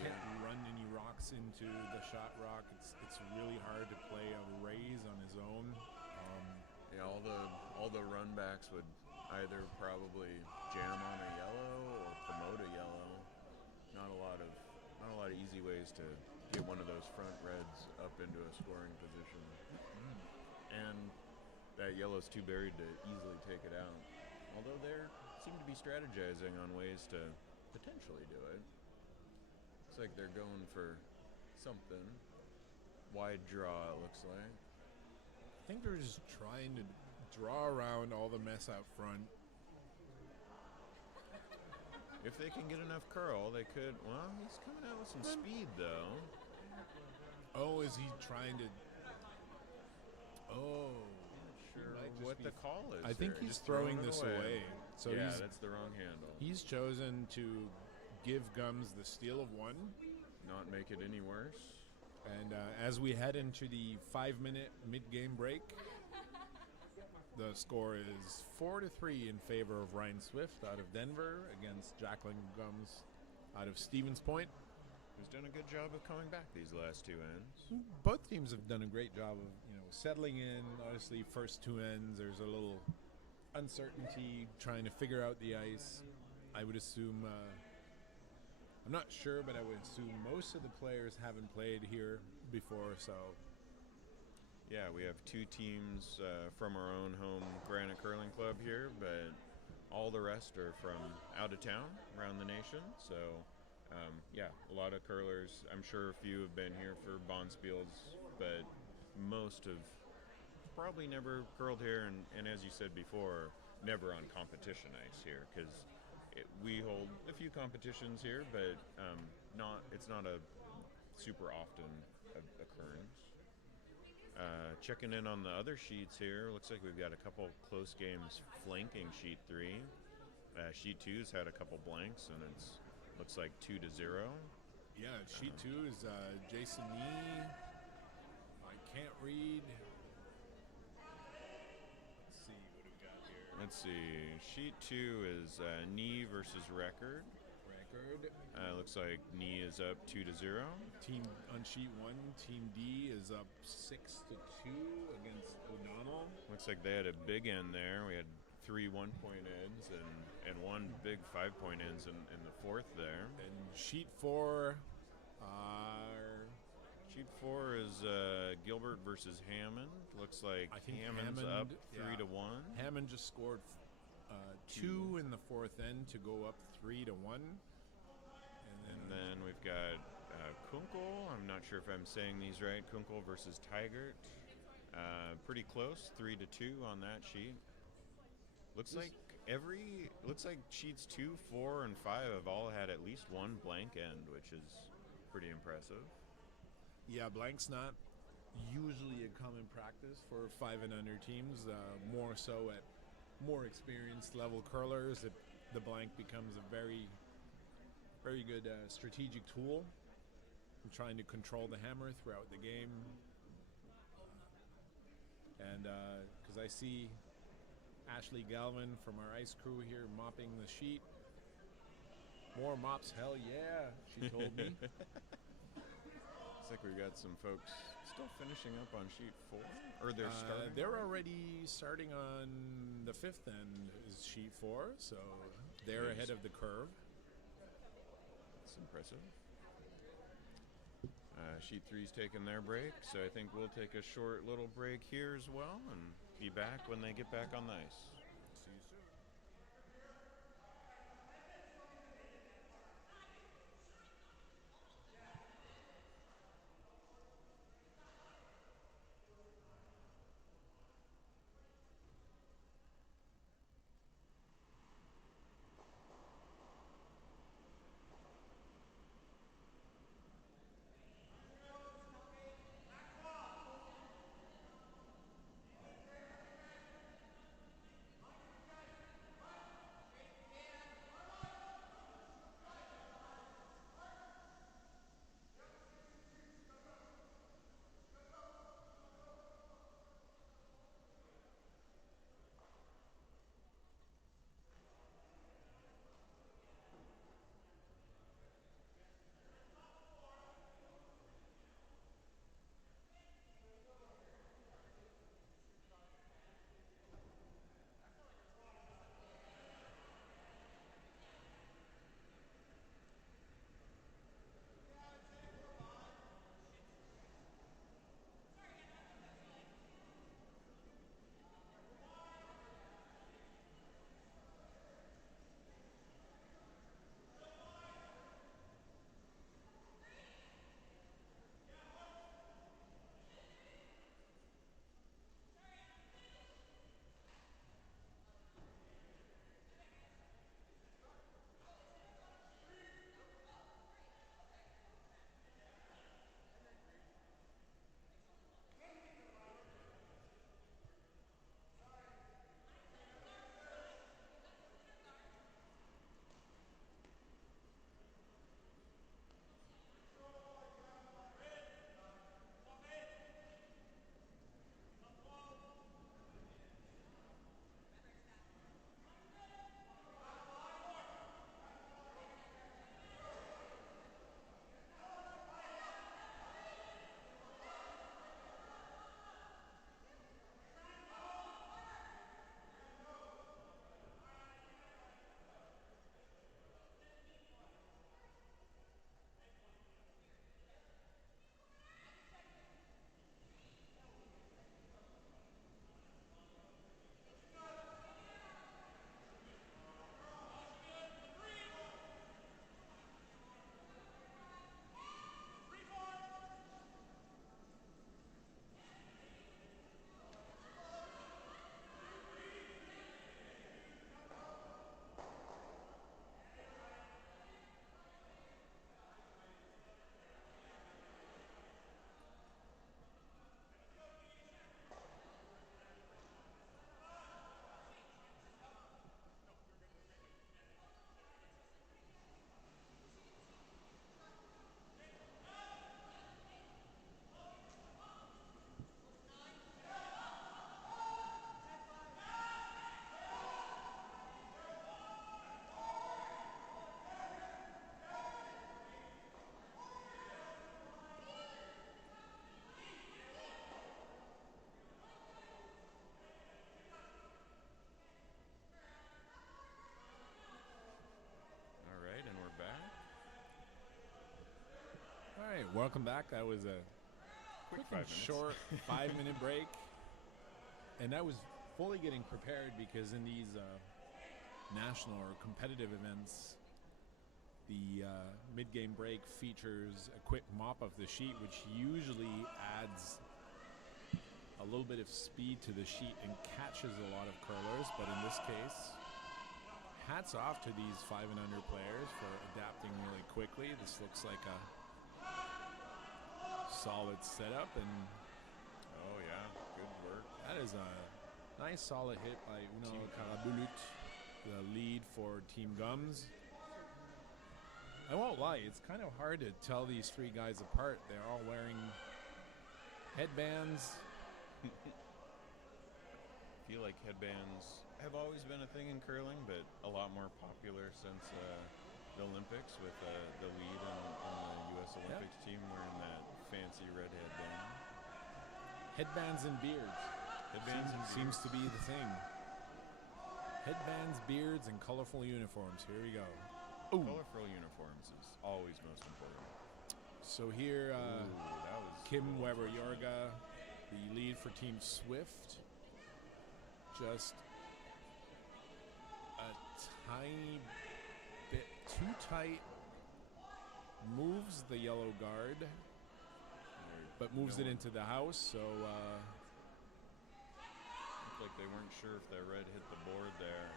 can't run any rocks into the shot rock. It's really hard to play a raise on his own. Yeah, all the run backs would either probably jam on a yellow or promote a yellow. Not a lot of easy ways to get one of those front reds up into a scoring position. And that yellow's too buried to easily take it out. Although they seem to be strategizing on ways to potentially do it. Looks like they're going for something. Wide draw, it looks like. I think they're just trying to draw around all the mess out front. If they can get enough curl, they could. Well, he's coming out with some speed, though. Oh, is he trying to? Oh, Sure, what the call is. I think there. he's Just throwing it this away. So yeah, that's the wrong handle. he's chosen to give Gumz the steal of one. Not make it any worse. And as we head into the 5-minute mid-game break, the score is 4-3 in favor of Ryan Swift out of Denver against Jacqueline Gumz out of Stevens Point. Who's done a good job of coming back these last two ends. Both teams have done a great job of settling in. Obviously, first two ends, there's a little uncertainty trying to figure out the ice. I would assume, I'm not sure, but I would assume most of the players haven't played here before, so. Yeah, we have two teams from our own home Granite Curling Club here, but all the rest are from out of town around the nation. So, yeah, a lot of curlers. I'm sure a few have been here for Bonspiels, but most have probably never curled here, and as you said before, never on competition ice here, because we hold a few competitions here, but it's not a super often occurrence. Checking in on the other sheets here, looks like we've got a couple close games flanking sheet 3. Sheet 2's had a couple blanks, and it's looks like 2-0. Yeah, sheet 2 is Jason Nee. I can't read. Let's see what we got here. Let's see. Sheet 2 is Nee versus Record. Looks like Nee is up 2-0. Team on sheet 1, Team D is up 6-2 against O'Donnell. Looks like they had a big end there. We had 3 1-point ends and one big 5-point ends in the fourth there. And sheet 4 is Gilbert versus Hammond. Looks like Hammond's up 3-1. Hammond just scored 2 in the fourth end to go up 3-1. And then we've got Kunkel. I'm not sure if I'm saying these right. Kunkel versus Tigert. Pretty close, 3-2 on that sheet. Looks like sheets 2, 4, and 5 have all had at least one blank end, which is pretty impressive. Yeah, blank's not usually a common practice for 5 and under teams. More so at more experienced level curlers, the blank becomes a very, very good strategic tool in trying to control the hammer throughout the game. And because I see Ashley Galvin from our ice crew here mopping the sheet. More mops, hell yeah, she told me. Looks like we've got some folks still finishing up on sheet 4, or they're starting. They're already starting on the fifth end is sheet 4, so they're ahead of the curve. That's impressive. Sheet 3's taking their break, so I think we'll take a short little break here as well and be back when they get back on the ice. See you soon. right, welcome back. That was a Quick and 5 minutes. short 5-minute break, and that was fully getting prepared because in these national or competitive events, the mid-game break features a quick mop of the sheet, which usually adds a little bit of speed to the sheet and catches a lot of curlers. But in this case, hats off to these 5 and under players for adapting really quickly. This looks like a solid setup, and Oh yeah, good work. that is a nice solid hit by Uno Karabulut, the lead for Team Gumz. I won't lie, it's kind of hard to tell these three guys apart. They're all wearing headbands. I feel like headbands have always been a thing in curling, but a lot more popular since the Olympics with the lead on the U.S. Olympics team wearing that fancy red headband. Headbands and beards. Headbands and seems to be the thing. Headbands, beards, and colorful uniforms. Here we go. Ooh. Colorful uniforms is always most important. So here, Ooh, that was Kim a little Weber unfortunate. Yorga, the lead for Team Swift. Just a tiny bit too tight. Moves the yellow guard, but moves it into the house. So Looked like they weren't sure if that red hit the board there.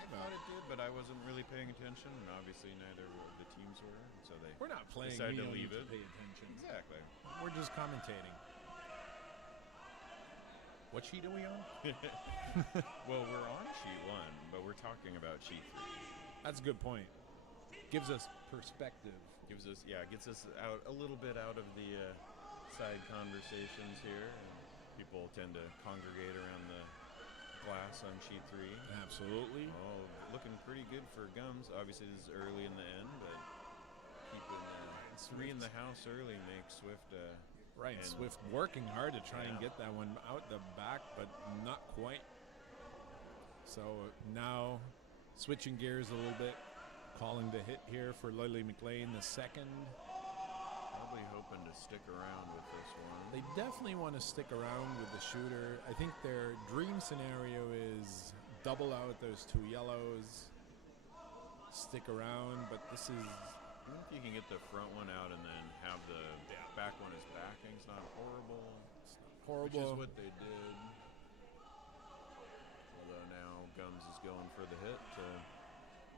I thought it did, but I wasn't really paying attention, and obviously neither of the teams were. So they we're not playing. decided We to don't leave need it. to pay attention. Exactly. We're just commentating. What sheet are we on? Well, we're on sheet 1, but we're talking about sheet 3. That's a good point. Gives us perspective. Gets us out a little bit out of the side conversations here. And people tend to congregate around the glass on sheet 3. Absolutely. Oh, looking pretty good for Gumz. Obviously, this is early in the end, but keeping 3 in the house early makes Swift. Right, and Swift working hard to try and Yeah. get that one out the back, but not quite. So now switching gears a little bit, calling the hit here for Lily McLean, the second. Probably hoping to stick around with this one. They definitely want to stick around with the shooter. I think their dream scenario is double out those 2 yellows, stick around, but this is I think if you can get the front one out and then have the back one as backing, it's not horrible. horrible. Which is what they did. Although now Gumz is going for the hit to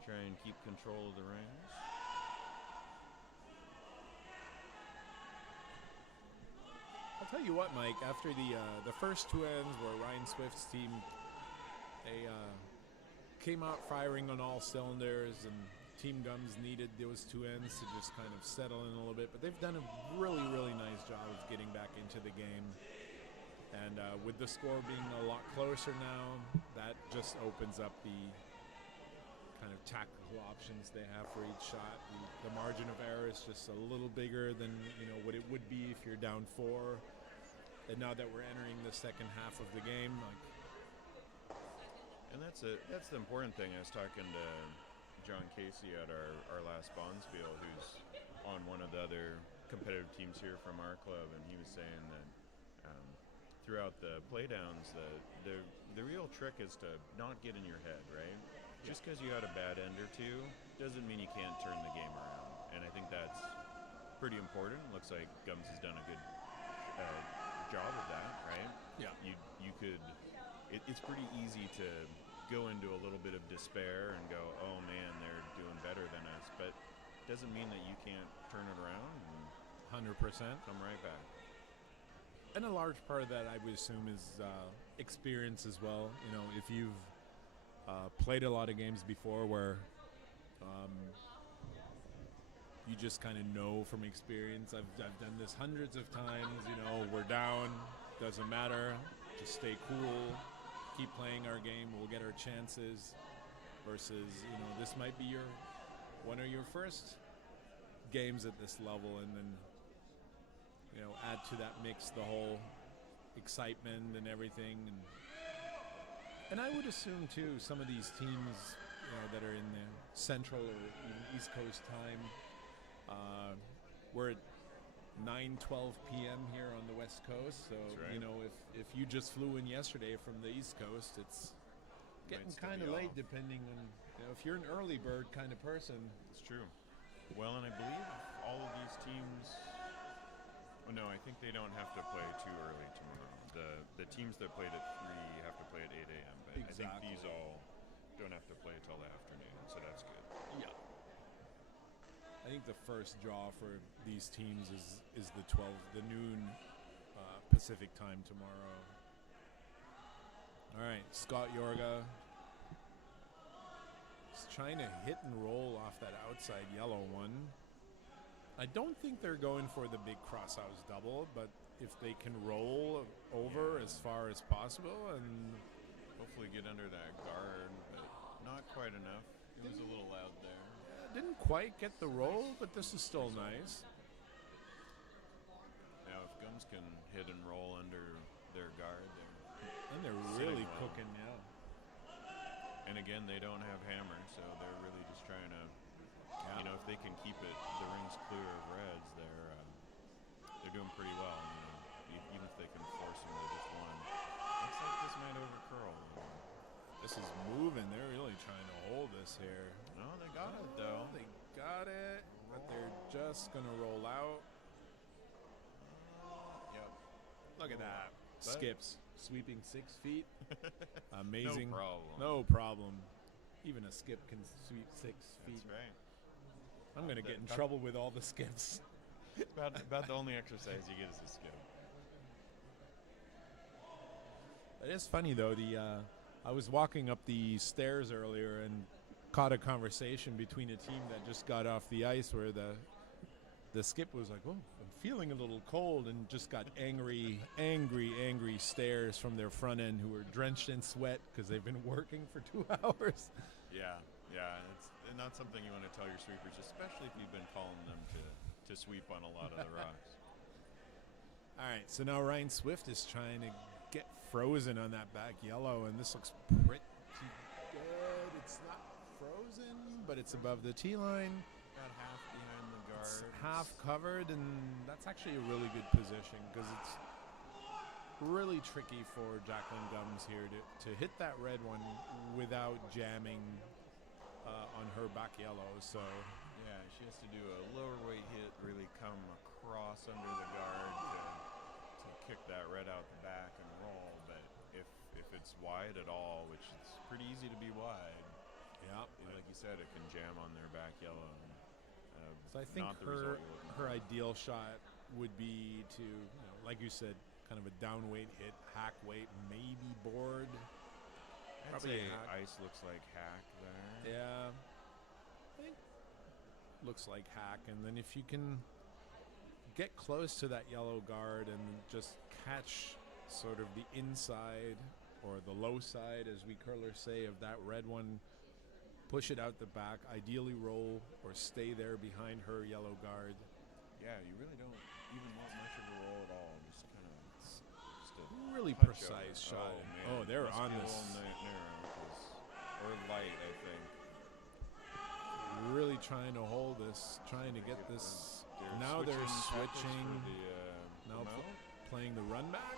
try and keep control of the rings. I'll tell you what, Mike. After the first 2 ends, where Ryan Swift's team they came out firing on all cylinders, and Team Gumz needed those 2 ends to just kind of settle in a little bit. But they've done a really, really nice job of getting back into the game. And with the score being a lot closer now, that just opens up the kind of tactical options they have for each shot. The margin of error is just a little bigger than what it would be if you're down 4. And now that we're entering the second half of the game, And that's the important thing. I was talking to John Casey at our last Bonspiel, who's on one of the other competitive teams here from our club, and he was saying that throughout the playdowns, the real trick is to not get in your head, right? Just because you had a bad end or 2 doesn't mean you can't turn the game around, and I think that's pretty important. Looks like Gumz has done a good job of that, right? Yeah. You could. It's pretty easy to go into a little bit of despair and go, oh man, they're doing better than us, but it doesn't mean that you can't turn it around and 100%. come right back. And a large part of that, I would assume, is experience as well. If you've played a lot of games before where you just kind of know from experience. I've done this hundreds of times. We're down, doesn't matter. Just stay cool, keep playing our game. We'll get our chances. Versus, this might be one of your first games at this level, and then add to that mix the whole excitement and everything, and I would assume too some of these teams that are in the Central or even East Coast time, where 9:12 p.m. here on the West Coast. So That's right. you know, if you just flew in yesterday from the East Coast, it's getting Might still kind of be late. off. Depending on, if you're an early bird kind of person. It's true. Well, and I believe all of these teams. Oh no, I think they don't have to play too early tomorrow. The teams that played at 3 have to play at 8 a.m. But I think these all don't have to play till the afternoon, so that's good. Yeah. I think the first draw for these teams is the noon Pacific time tomorrow. All right, Scott Yorga. He's trying to hit and roll off that outside yellow one. I don't think they're going for the big crosshouse double, but if they can roll over as far as possible and hopefully get under that guard, but not quite enough. It was a little loud there. Didn't quite get the roll, but this is still nice. Now, if Gumz can hit and roll under their guard, they're really cooking now. And again, they don't have hammer, so they're really just trying to, you know, if they can keep the rings clear of reds, they're doing pretty well. You know, even if they can force them to just one. Looks like this might overcurl. This is moving. They're really trying to hold this here. No, they got it though. They got it, but they're just gonna roll out. Yep. Look at that. Skips. Sweeping 6 feet. Amazing. No problem. No problem. Even a skip can sweep 6 feet. That's right. I'm going to get in trouble with all the skips. about the only exercise you get is a skip. It is funny, though. I was walking up the stairs earlier and caught a conversation between a team that just got off the ice where the skip was like, oh, I'm feeling a little cold, and just got angry stares from their front end who were drenched in sweat because they've been working for 2 hours. Yeah. It's not something you want to tell your sweepers, especially if you've been calling them to sweep on a lot of the rocks. All right, so now Ryan Swift is trying to get frozen on that back yellow, and this looks pretty good. It's not frozen, but it's above the tee line. Got half behind the guard. It's half covered, and that's actually a really good position because it's really tricky for Jacqueline Gumz here to hit that red one without jamming on her back yellow. So yeah, she has to do a lower weight hit, really come across under the guard to kick that red out the back and roll. But if it's wide at all, which it's pretty easy to be wide, yeah, like you said, it can jam on their back yellow. So I think her ideal shot would be to, like you said, kind of a down weight hit, hack weight, maybe board. I'd say ice looks like hack there. Yeah, I think looks like hack. And then if you can get close to that yellow guard and just catch sort of the inside or the low side, as we curlers say, of that red one, push it out the back, ideally roll or stay there behind her yellow guard. Yeah, you really don't even want much of a roll at all. Just kind of just a really precise over. shot. Oh, they're must on be this. Or light, I think. Really trying to hold this, trying to get this. Now they're switching. Now playing the run back.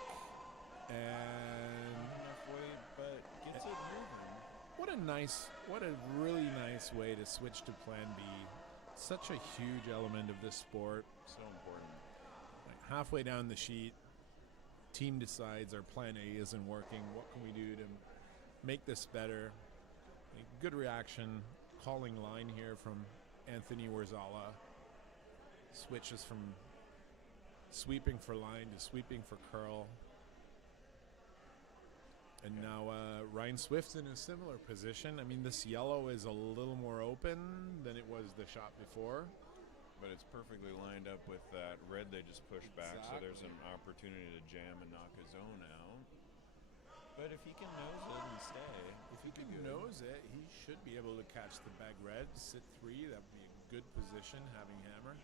And enough weight, but gets it moving. What a really nice way to switch to plan B. Such a huge element of this sport. So important. Like halfway down the sheet, team decides our plan A isn't working. What can we do to make this better? A good reaction. Calling line here from Anthony Warzala. Switches from sweeping for line to sweeping for curl. And now Ryan Swift's in a similar position. I mean, this yellow is a little more open than it was the shot before. But it's perfectly lined up with that red they just pushed back, so there's an opportunity to jam and knock his own out. But if he can nose it and stay, if he can nose it, he should be able to catch the bag red, sit 3. That would be a good position, having hammer.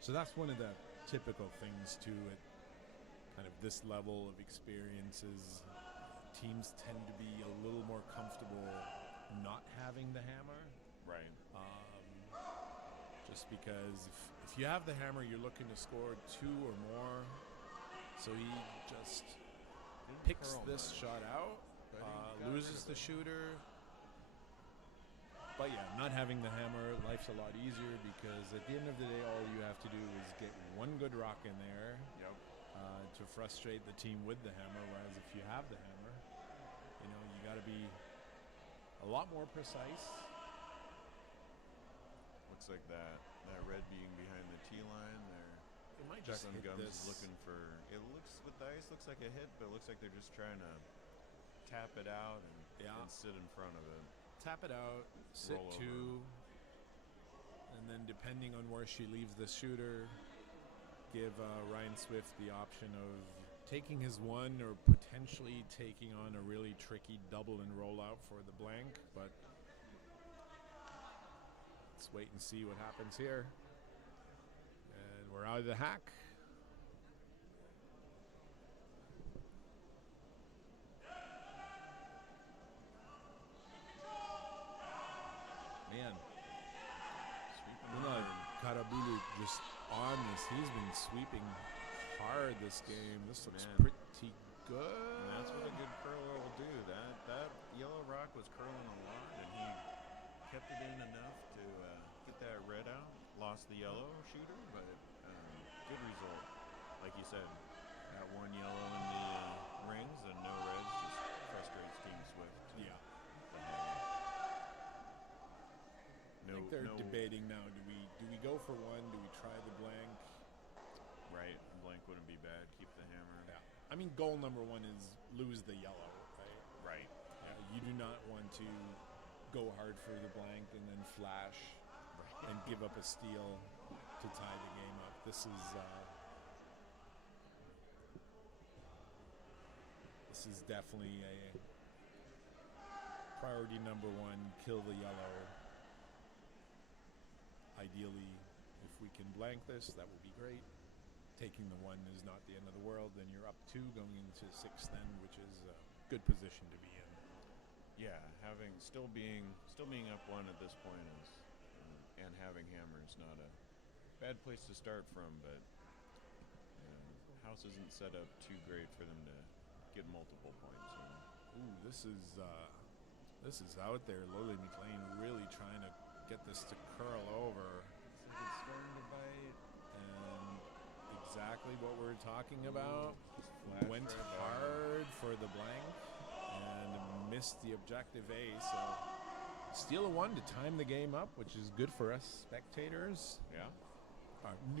So that's one of the typical things too at kind of this level of experiences. Teams tend to be a little more comfortable not having the hammer. Right. just because if you have the hammer, you're looking to score 2 or more. So he just picks this shot out, loses the shooter. But yeah, not having the hammer, life's a lot easier because at the end of the day, all you have to do is get one good rock in there to frustrate the team with the hammer. Whereas if you have the hammer, you know, you got to be a lot more precise. Looks like that red being behind the tee line there. It might just hit Gumz this. is looking for. It looks with the ice looks like a hit, but it looks like they're just trying to tap it out and sit in front of it. Tap it out, sit Roll 2, over. and then depending on where she leaves the shooter, give Ryan Swift the option of taking his one or potentially taking on a really tricky double and rollout for the blank. But let's wait and see what happens here. And we're out of the hack. Man, Karabulu just on this. He's been sweeping hard this game. This looks pretty good. And that's what a good curler will do. That yellow rock was curling a lot, and he kept it in enough to get that red out. Lost the yellow shooter, but good result. Like you said, that one yellow in the rings and no reds just frustrates Team Swift. Yeah. I think they're debating now. Do we go for one? Do we try the blank? Right. Blank wouldn't be bad. Keep the hammer. Yeah. I mean, goal number 1 is lose the yellow, right? Right. Yeah, you do not want to go hard for the blank and then flash and give up a steal to tie the game up. This is definitely a priority number 1. Kill the yellow. Ideally, if we can blank this, that would be great. Taking the 1 is not the end of the world. Then you're up 2 going into 6th then, which is a good position to be in. Yeah, still being up 1 at this point is, and having hammer is not a bad place to start from, but house isn't set up too great for them to get multiple points. Ooh, this is out there. Lily McLean really trying to get this to curl over. Looks like it's starting to bite. And exactly what we're talking about. Went right hard for the blank and missed the objective A. So steal a 1 to time the game up, which is good for us spectators. Yeah.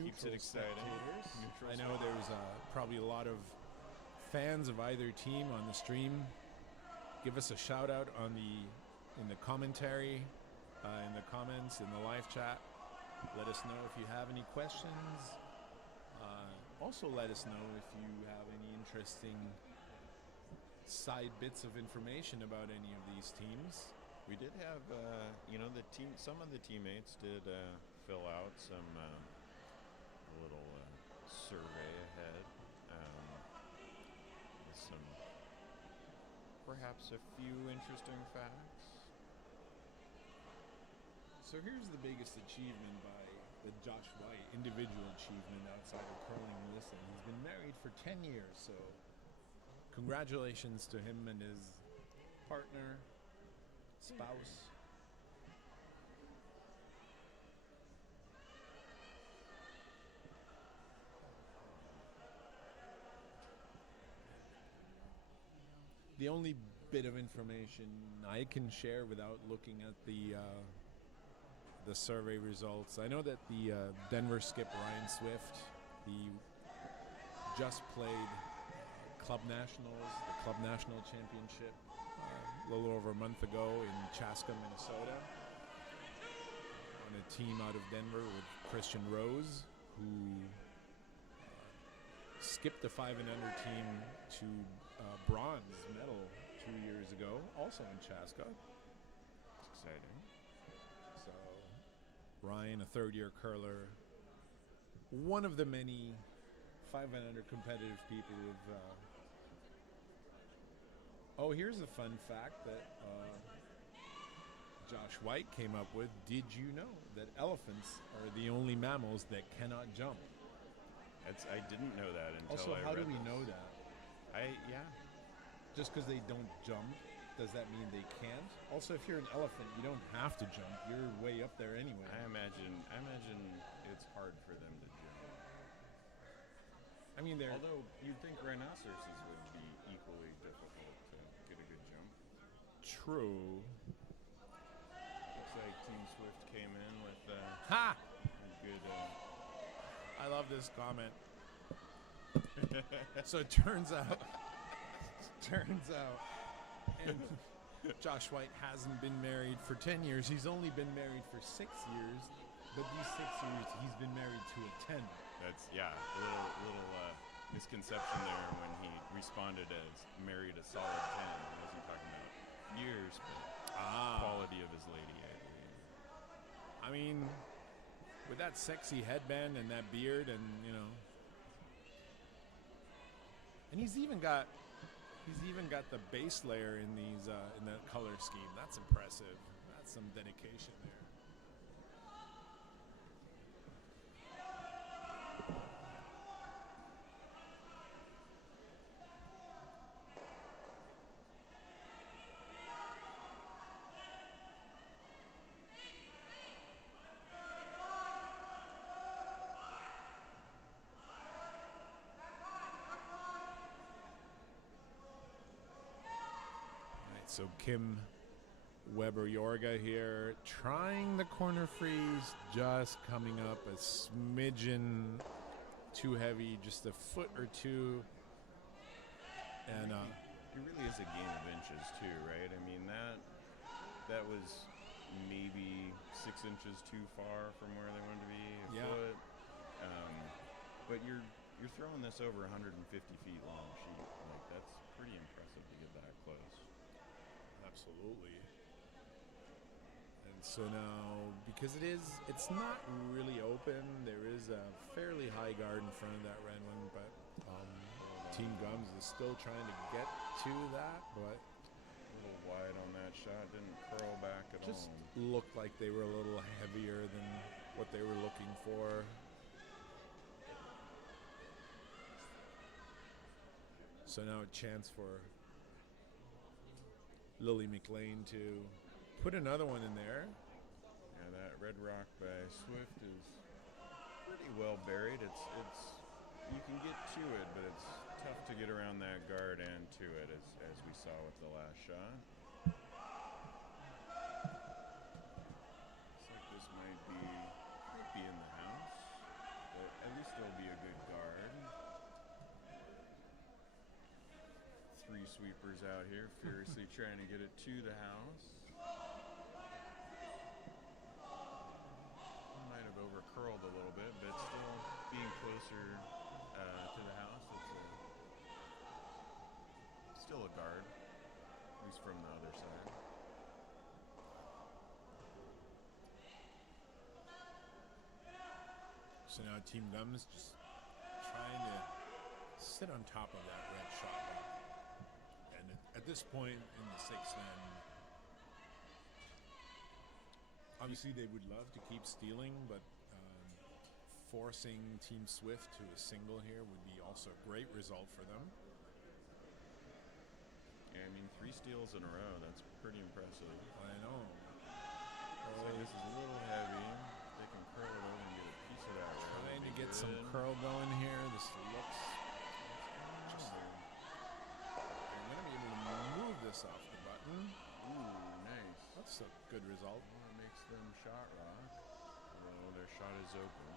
Keeps it exciting. Neutral I know there's probably a lot of fans of either team on the stream. Give us a shout out in the commentary, in the comments, in the live chat. Let us know if you have any questions. Also, let us know if you have any interesting side bits of information about any of these teams. We did have, some of the teammates did fill out some little survey ahead with some, perhaps a few interesting facts. So here's the biggest achievement by the Josh White, individual achievement outside of curling and listen. He's been married for 10 years, so congratulations to him and his partner, spouse. The only bit of information I can share without looking at the survey results. I know that the Denver skip Ryan Swift, he just played Club Nationals, the Club National Championship, a little over a month ago in Chaska, Minnesota, on a team out of Denver with Christian Rose, who skipped the 5 and under team to bronze medal 2 years ago, also in Chaska. It's exciting. So Ryan, a third-year curler, one of the many 5 and under competitive people who've here's a fun fact that Josh White came up with, did you know that elephants are the only mammals that cannot jump? I didn't know that until Also, I how do read we this. know that? Yeah. Just because they don't jump, does that mean they can't? Also, if you're an elephant, you don't have to jump. You're way up there anyway. I imagine it's hard for them to jump. I mean, they're Although you'd think rhinoceroses would be equally difficult to get a good jump. true. Looks like Team Swift came in with Ha! a good. I love this comment. So it turns out, and Josh White hasn't been married for 10 years. He's only been married for 6 years, but these 6 years he's been married to a 10. That's a little misconception there when he responded as married a solid 10. He wasn't talking about years, but quality of his lady, I believe. I mean, with that sexy headband and that beard, and and he's even got the base layer in these in the color scheme. That's impressive. That's some dedication there. So Kim Weber-Yorga here, trying the corner freeze, just coming up a smidgen too heavy, just a foot or two. And it really is a game of inches too, right? I mean that was maybe 6 inches too far from where they wanted to be, a foot. But you're throwing this over 150 feet long sheet. Like, that's pretty impressive to get that close. Absolutely. And so now, because it's not really open, there is a fairly high guard in front of that red one, but Team Gumz is still trying to get to that, but a little wide on that shot, didn't curl back at just all. looked like they were a little heavier than what they were looking for. So now a chance for Lily McLean to put another one in there. Yeah, that red rock by Swift is pretty well buried. It's you can get to it, but it's tough to get around that guard and to it, as we saw with the last shot. Looks like this might be in the house, but at least there'll be a good guard. 3 sweepers out here furiously trying to get it to the house. Might have over curled a little bit, but it's still being closer to the house. It's still a guard, at least from the other side. So now Team Gumz just trying to sit on top of that red shot. And at this point in the sixth, then obviously they would love to keep stealing, but forcing Team Swift to a single here would be also a great result for them. Yeah, I mean 3 steals in a row, that's pretty impressive. I know. Looks like this is a little heavy. They can curl it over and get a piece of that. Trying to get some curl going here. This looks just they're going to be able to move this off the button. Ooh, nice. That's a good result. Well, it makes them shot rock. Although their shot is open.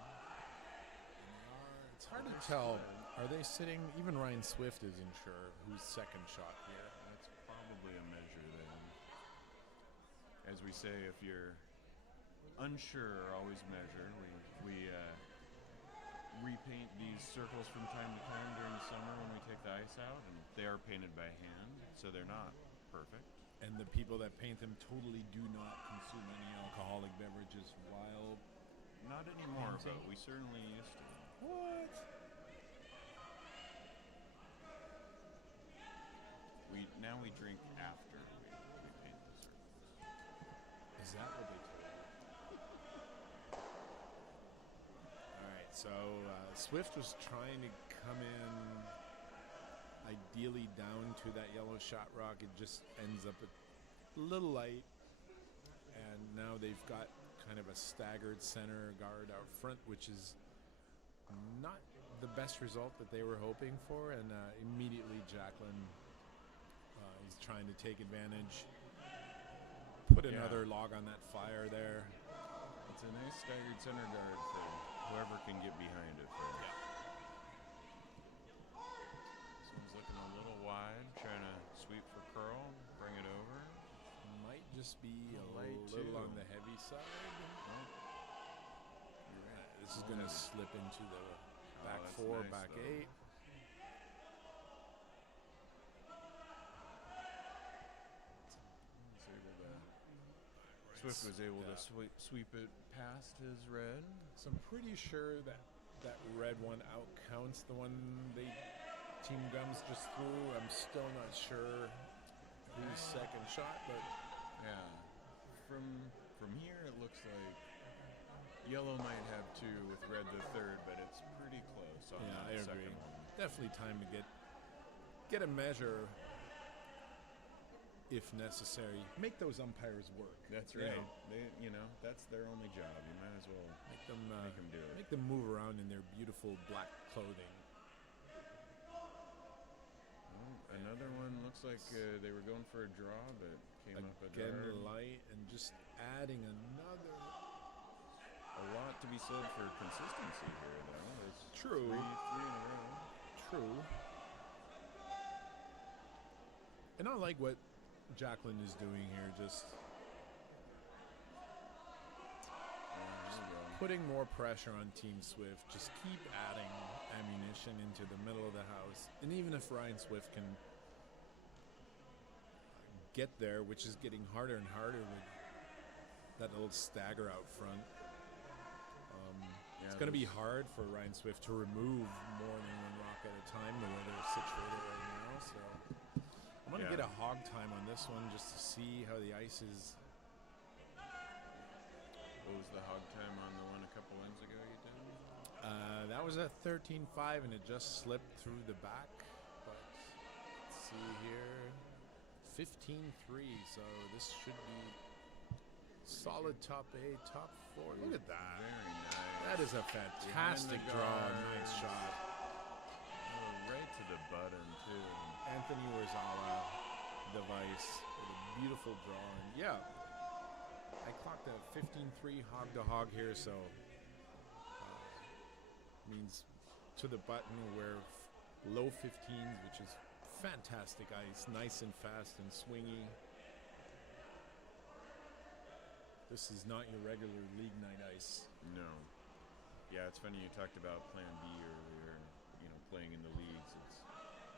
It's hard to tell. Are they sitting? Even Ryan Swift isn't sure whose second shot here. That's probably a measure then. As we say, if you're unsure, always measure. We repaint these circles from time to time during the summer when we take the ice out, and they are painted by hand, so they're not perfect. And the people that paint them totally do not consume any alcoholic beverages while Not anymore, painting. but we certainly used to. What? Now we drink after we paint the circles. Is that what they told you? All right, so Swift was trying to come in ideally down to that yellow shot rock. It just ends up a little light, and now they've got kind of a staggered center guard out front, which is not the best result that they were hoping for, and immediately Jacqueline is trying to take advantage, put another log on that fire there. It's a nice staggered center guard for whoever can get behind it first. Yeah. This one's looking a little wide, trying to sweep for curl, bring it over. Might just be a Light little too. on the heavy side. You're right. This is going to slip into the back that's four, nice, back though. 8. Swift was able to sweep it past his red. So I'm pretty sure that that red one outcounts the one Team Gumz just threw. I'm still not sure whose second shot, but Yeah. From here, it looks like yellow might have 2 with red the third, but it's pretty close on yeah, that I second agree. one. Definitely time to get a measure if necessary. Make those umpires work. That's You right. know, They, that's their only job. You might as well make them make them do it. make them move around in their beautiful black clothing. Another one looks like they were going for a draw, but came up a Again, guard. light and just adding another. A lot to be said for consistency here, though. It's True. three in a row. True. And I like what Jacqueline is doing here, just There we go. putting more pressure on Team Swift. Just keep adding ammunition into the middle of the house. And even if Ryan Swift can get there, which is getting harder and harder with that little stagger out front, it's going to be hard for Ryan Swift to remove more than one rock at a time the way they're situated right now. So I'm going to get a hog time on this one just to see how the ice is. What was the hog time on the one a couple ends ago you did? That was a 13.5 and it just slipped through the back. But let's see here. 15.3, so this should be solid top 8, top 4. Look at that. Very nice. That is a fantastic draw. Nice shot. Oh, right to the button, too. Anthony Warzala device with a beautiful draw. And yeah, I clocked a 15.3 hog to hog here, so means to the button where low 15s, which is fantastic ice, nice and fast and swingy. This is not your regular league night ice. No. Yeah, it's funny you talked about Plan B earlier, playing in the leagues. It's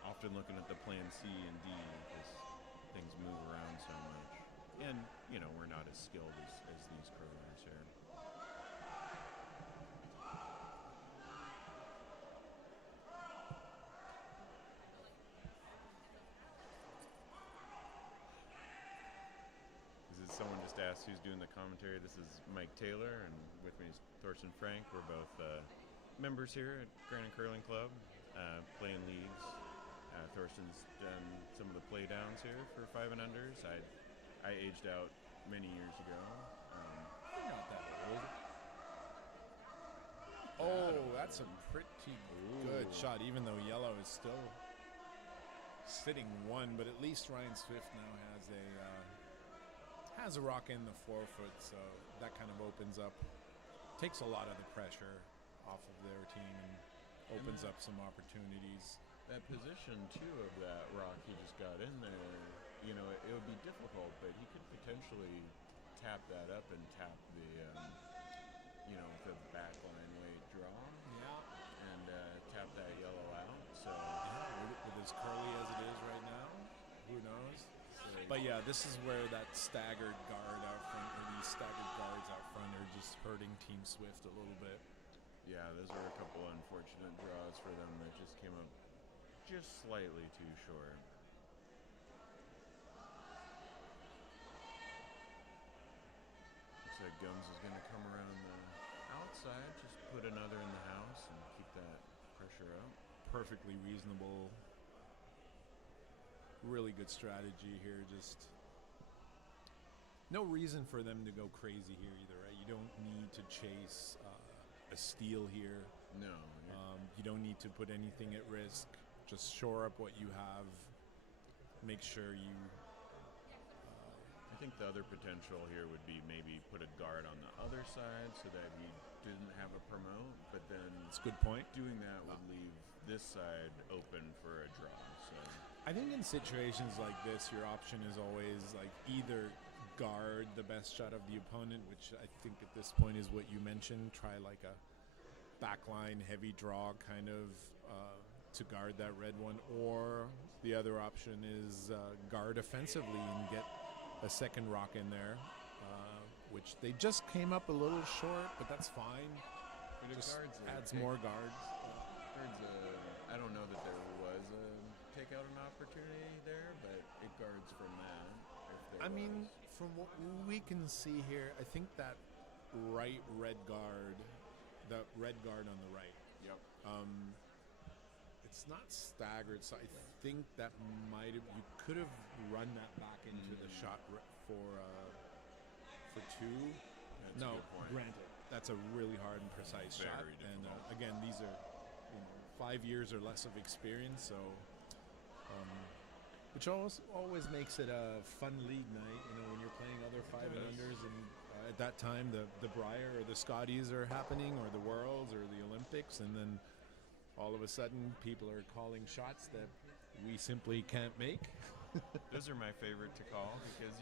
often looking at the Plan C and D because things move around so much. And, we're not as skilled as these curlers here. Someone just asked who's doing the commentary. This is Mike Taylor, and with me is Thorsten Frank. We're both members here at Granite Curling Club, playing leagues. Thorsten's done some of the play downs here for 5 and unders. I aged out many years ago. You're not that old. Oh, that's a pretty good shot, even though yellow is still sitting 1, but at least Ryan Swift now has a rock in the 4-foot, so that kind of opens up, takes a lot of the pressure off of their team and opens up some opportunities. That position, too, of that rock he just got in there, it would be difficult, but he could potentially tap that up and tap the backline weight draw. Yeah. And tap that yellow out. So with as curly as it is right now, who knows? But yeah, this is where that staggered guard out front, or these staggered guards out front, are just hurting Team Swift a little bit. Yeah, those were a couple unfortunate draws for them that just came up just slightly too short. Looks like Gumz is going to come around the outside, just put another in the house and keep that pressure up. Perfectly reasonable. Really good strategy here. Just no reason for them to go crazy here either, right? You don't need to chase a steal here. No. You don't need to put anything at risk. Just shore up what you have. Make sure you... I think the other potential here would be maybe put a guard on the other side so that he didn't have a promote, but then That's a good point. doing that would leave this side open for a draw. So I think in situations like this, your option is always like either guard the best shot of the opponent, which I think at this point is what you mentioned. Try like a backline heavy draw kind of to guard that red one, or the other option is guard offensively and get a second rock in there, which they just came up a little short, but that's fine. but Just guards adds more guards. I don't know that there was a take out an opportunity there, but it guards from that. If there I mean, was. from what we can see here, I think that right red guard, the red guard on the right, Yep. it's not staggered, so I think that you could have run that back into the shot for two. That's No, a good point. granted, that's a really hard and precise shot. Very And difficult. again, these are 5 years or less of experience, so which always makes it a fun league night. When you're playing other five and Yes. unders, and at that time the Brier or the Scotties are happening, or the Worlds or the Olympics, and then all of a sudden people are calling shots that we simply can't make. Those are my favorite to call because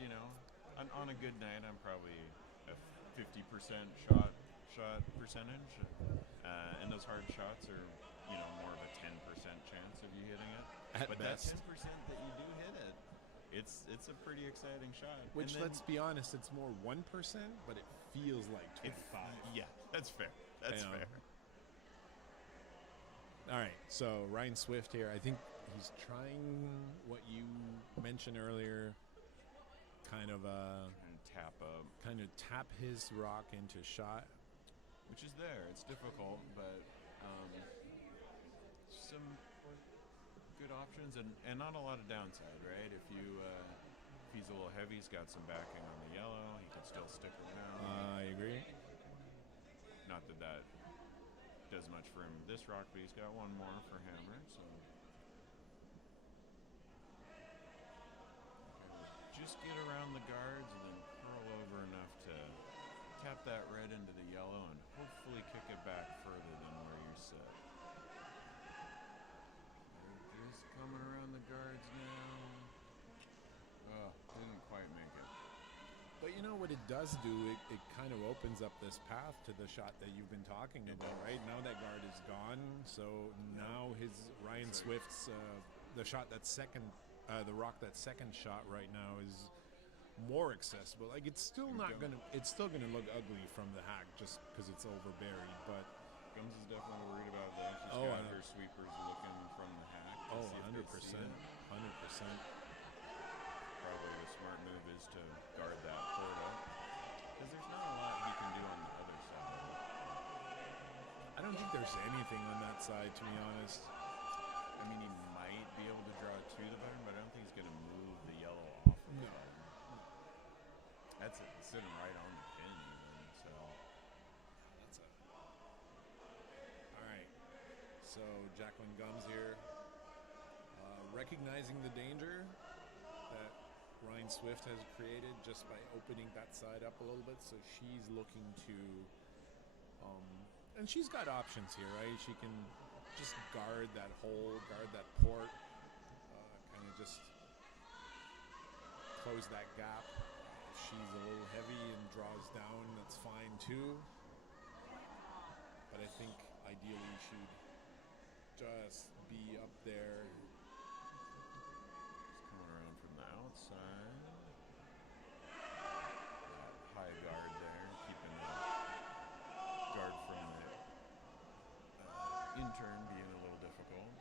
on a good night I'm probably a 50% shot percentage, and those hard shots are more of a 10% chance of you hitting it. At But best. that 10% that you do hit it, it's a pretty exciting shot. Which, And then let's be honest, it's more 1%, but it feels like 25. yeah, that's fair. That's I know. fair. All right, so Ryan Swift here, I think he's trying what you mentioned earlier, kind of And tap up, tap his rock into shot. which is there. It's difficult, but some good options and not a lot of downside, right? If he's a little heavy, he's got some backing on the yellow. He can still stick around. I agree. Not that does much for him this rock, but he's got one more for hammer. So just get around the guards and then curl over enough to tap that red into the yellow and hopefully kick it back further than where you're set. They're just coming around the guards now. Oh, didn't quite make it. But you know what it does do? It kind of opens up this path to the shot that you've been talking about, does. right? Now that guard is gone, so now Ryan Swift's the shot that's second, the rock that's second shot right now is more accessible. Like it's still gonna look ugly from the hack just because it's overburied, but Gumz is definitely worried about that. She's Oh, got I know. her sweepers looking from the hack. To see if they see 100%, it. 100%. Probably the smart move is to guard that port up because there's not a lot he can do on the other side. I don't think there's anything on that side, to be honest. I mean, he might be able to draw to the button, but I don't think he's going to move the yellow off of the No. button. That's it, sitting right on the pin even, so That's a... All right. So Jacqueline Gumz here, recognizing the danger that Ryan Swift has created just by opening that side up a little bit. So she's looking to, and she's got options here, right? She can just guard that hole, guard that port, kind of just close that gap. If she's a little heavy and draws down, that's fine too. But I think ideally she'd just be up there. he's coming around from the outside. High guard there, keeping the guard from the intern being a little difficult.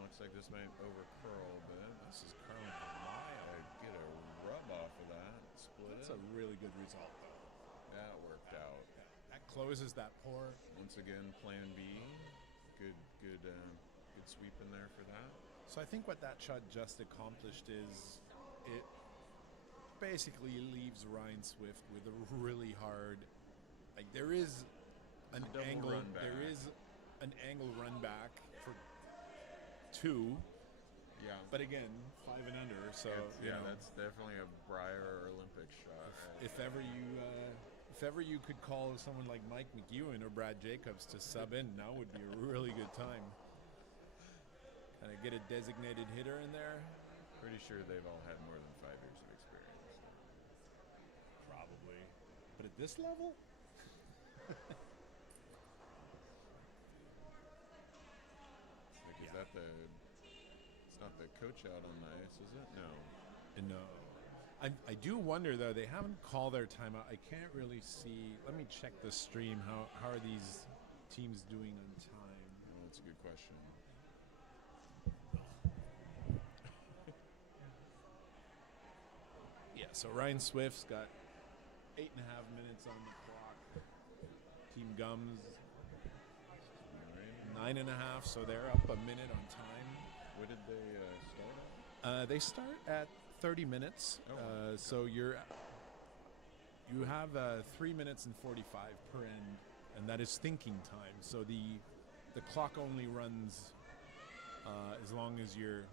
Looks like this might over curl a bit. This is curling a mile. Get a rub off of that, split That's it. a really good result, though. That worked out. That closes that pour. Once again, Plan B. Good sweep in there for that. So I think what that shot just accomplished is it basically leaves Ryan Swift with a really hard, like there is an Double angle, run back. there is an angle run back for 2, Yeah. but again 5 and under. So you know, that's definitely a Briar Olympic shot. if ever you could call someone like Mike McEwen or Brad Jacobs to sub in, now would be a really good time. Kind of get a designated hitter in there. Pretty sure they've all had more than 5 years of experience. Probably. But at this level? Is that it's not the coach out on the ice, is it? No. No. I do wonder, though, they haven't called their timeout. I can't really see. Let me check the stream. How are these teams doing on time? Oh, that's a good question. Yeah, so Ryan Swift's got 8.5 minutes on the clock. Team Gumz, 9.5, so they're up a minute on time. What did they start at? They start at 30 minutes. So you have 3 minutes and 45 per end, and that is thinking time. So the clock only runs as long as you're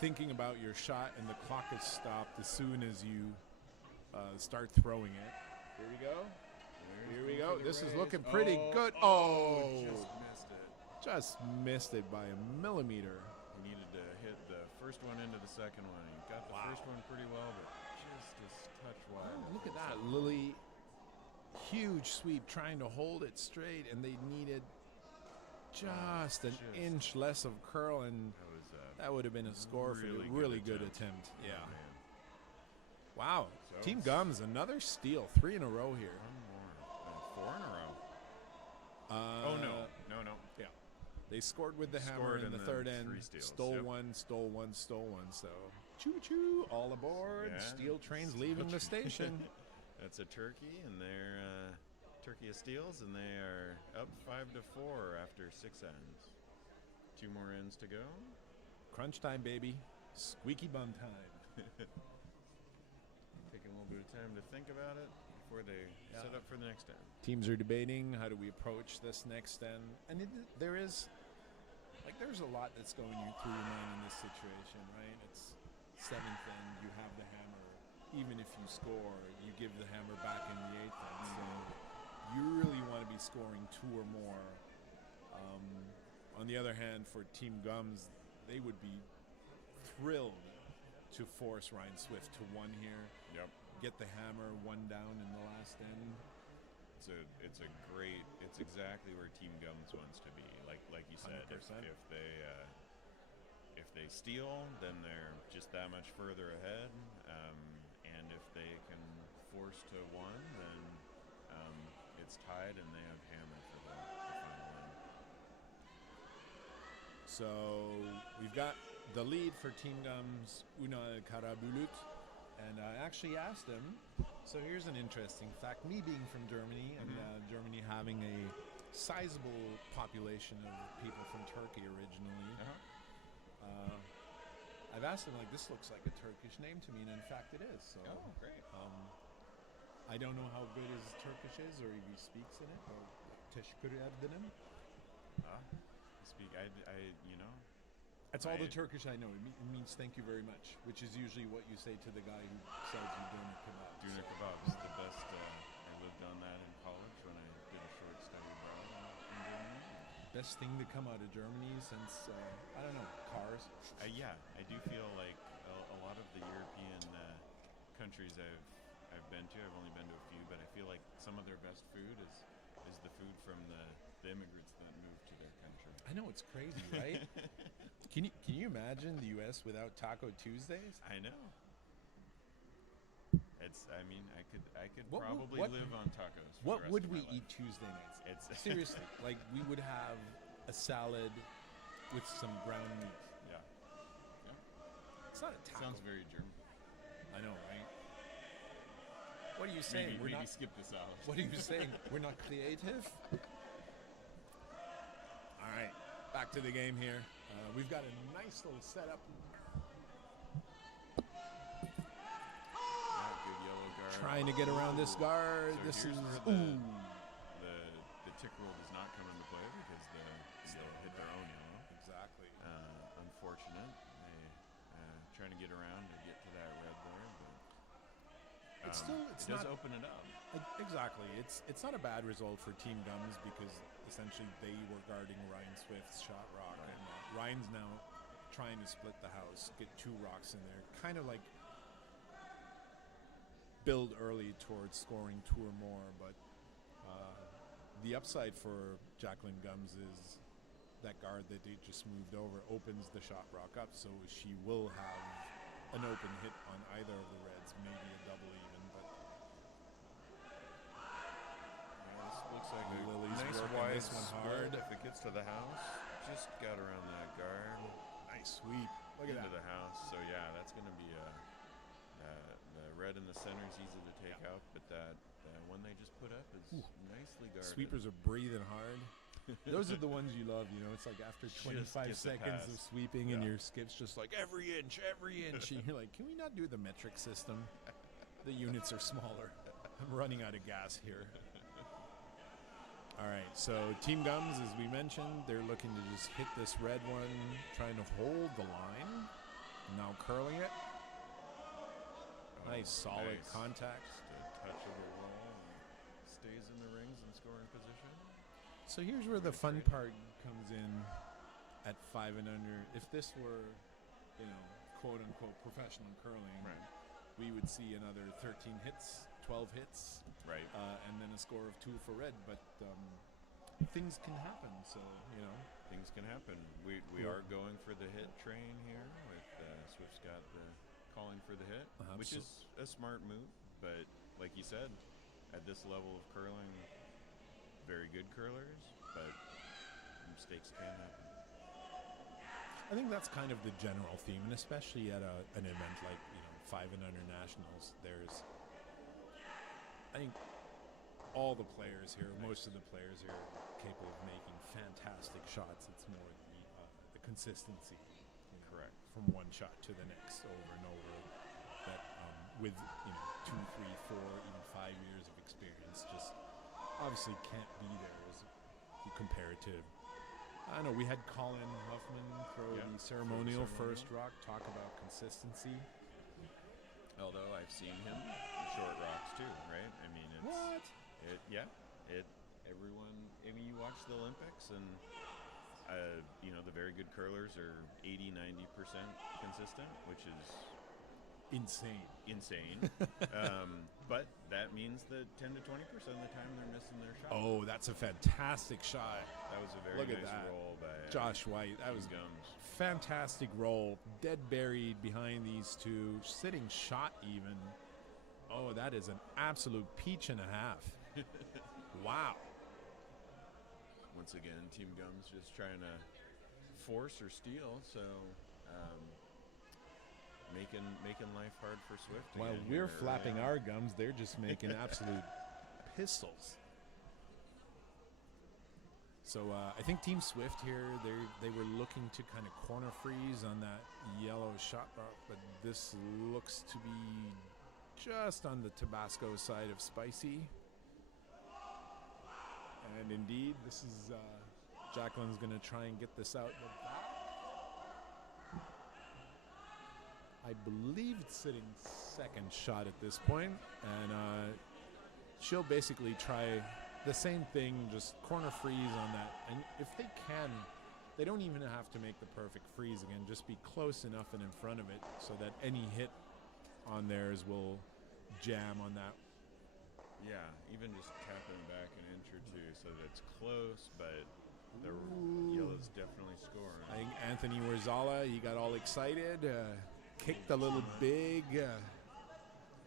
thinking about your shot, and the clock is stopped as soon as you start throwing it. Here we go. Here we go. This is looking pretty good. Oh, just missed it by a millimeter. He needed to hit the first one into the second one. He got the first one pretty well, but just a touch wide. Oh, look at that. Lily, huge sweep trying to hold it straight, and they needed just an inch less of curl, and that would have been a score for a really good attempt. Yeah. Wow. So Team Gumz, another steal. 3 in a row here. One more. 4 in a row. Oh, no. Yeah. They scored with the hammer in the third end. Stole one. So, choo-choo, all aboard. Yeah. Steel trains leaving the station. That's a turkey, and they're turkey of steals, and they are up 5-4 after 6 ends. 2 more ends to go. Crunch time, baby. Squeaky bum time. Taking a little bit of time to think about it before they set up for the next end. Teams are debating how do we approach this next end, and there's a lot that's going through your mind in this situation, right? It's 7th end, you have the hammer. Even if you score, you give the hammer back in the 8th end. So you really want to be scoring 2 or more. On the other hand, for Team Gumz, they would be thrilled to force Ryan Swift to 1 here. Yep. Get the hammer 1 down in the last end. It's exactly where Team Gumz wants to be. Like you said, 100%. If they steal, then they're just that much further ahead. And if they can force to 1, then it's tied, and they have hammer for the final end. So we've got the lead for Team Gumz, Una Karabulut, and I actually asked him. So here's an interesting fact. Me being from Germany, and Germany having a sizable population of people from Turkey originally, I've asked him, like, this looks like a Turkish name to me, and in fact it is. So, great. I don't know how good his Turkish is, or if he speaks in it, or teşekkür ederim. That's all the Turkish I know. It means thank you very much, which is usually what you say to the guy who sells you doner kebabs. Doner kebabs, the best. I lived on that in college when I did a short study abroad in Germany. Best thing to come out of Germany since, I don't know, cars. Yeah, I do feel like a lot of the European countries I've been to, I've only been to a few, but I feel like some of their best food is the food from the immigrants that moved to their country. I know, it's crazy, right? Can you imagine the U.S. without Taco Tuesdays? I know. I could probably live on tacos. What would we eat Tuesday nights? Seriously, like we would have a salad with some ground meat. Yeah. It's not a taco. Sounds very German. I know, right? What are you saying? Maybe skip this out. What are you saying? We're not creative? All right, back to the game here. We've got a nice little setup. Good yellow guard. Trying to get around this guard. So This is here's where the tick rule does not come into play because they'll hit their own yellow. Exactly. Unfortunate. They trying to get around to get to that red there, but It does open it up. Exactly. It's not a bad result for Team Gumz because essentially they were guarding Ryan Swift's shot rock, and Ryan's now trying to split the house, get 2 rocks in there, kind of like build early towards scoring 2 or more. But the upside for Jacqueline Gumz is that guard that they just moved over opens the shot rock up, so she will have an open hit on either of the reds, maybe a double even. But This looks like a Lily's nice working wide this one split hard. if it gets to the house. Just got around that guard. nice sweep. Look at into that. the house. So yeah, that's going to be the red in the center is easy to take out, but that one they just put up is nicely guarded. Sweepers are breathing hard. Those are the ones you love, you know. It's like after 25 get the seconds of pass. sweeping and Yeah. your skip's just like every inch. And you're like, can we not do the metric system? The units are smaller. I'm running out of gas here. All right, so Team Gumz, as we mentioned, they're looking to just hit this red one, trying to hold the line. Now curling it. Nice, solid nice. contact. Just a touch of a roll and stays in the rings and scoring position. So here's where the fun part comes in at 5 and under. If this were, you know, quote unquote professional curling, Right. we would see another 13 hits, 12 hits, Right. and then a score of 2 for red. But things can happen, so, you know. Things can happen. We Cool. are going for the hit train here with Swift's got the calling for the hit, which So- is a smart move. But like you said, at this level of curling, very good curlers, but mistakes can happen. I think that's kind of the general theme, and especially at an event like, you know, 5 and under nationals, I think all the players here, most of the players here, are capable of making fantastic shots. It's more the consistency, you know, Correct. from one shot to the next, over and over. That with, you know, 2, 3, 4, even 5 years of experience, just obviously can't be there as you compare it to. I know we had Colin Huffman throw Yeah, the ceremonial throw the first rock. Talk about consistency. Although I've seen him in short rocks too, right? I mean, it's What? everyone. I mean, you watch the Olympics and you know, the very good curlers are 80-90% consistent, which is Insane. insane. But that means that 10 to 20% of the time they're missing their shot. Oh, that's a fantastic shot. That was a very Look at nice that. roll by Josh White. That was Gumz. fantastic roll. Dead buried behind these two. Sitting shot even. Oh, that is an absolute peach and a half. Wow. Once again, Team Gumz just trying to force or steal, so making life hard for Swift. While again we're here flapping early on. our gums, they're just making absolute pistols. So I think Team Swift here, they were looking to kind of corner freeze on that yellow shot rock, but this looks to be just on the Tabasco side of spicy. And indeed, this is Jacqueline's going to try and get this out the back. I believe it's sitting second shot at this point, and she'll basically try the same thing, just corner freeze on that. And if they can, they don't even have to make the perfect freeze again, just be close enough and in front of it so that any hit on theirs will jam on that. Yeah, even just tapping it back an inch or two so that it's close, but the yellow's definitely scoring. I think Anthony Warzala, he got all excited, kicked a little big.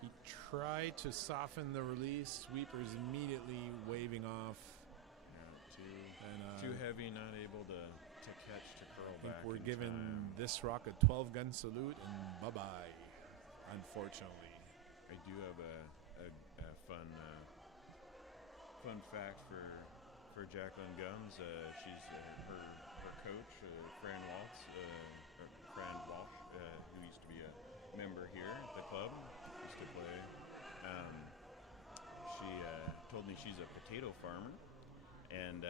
He tried to soften the release. Sweepers immediately waving off. Yeah, too heavy, not able to catch, to curl I think back. we're in giving time. this rock a 12-gun salute and bye-bye, unfortunately. I do have a fun fact for Jacqueline Gumz. She's her coach, Fran Waltz, who used to be a member here at the club, used to play. She told me she's a potato farmer, and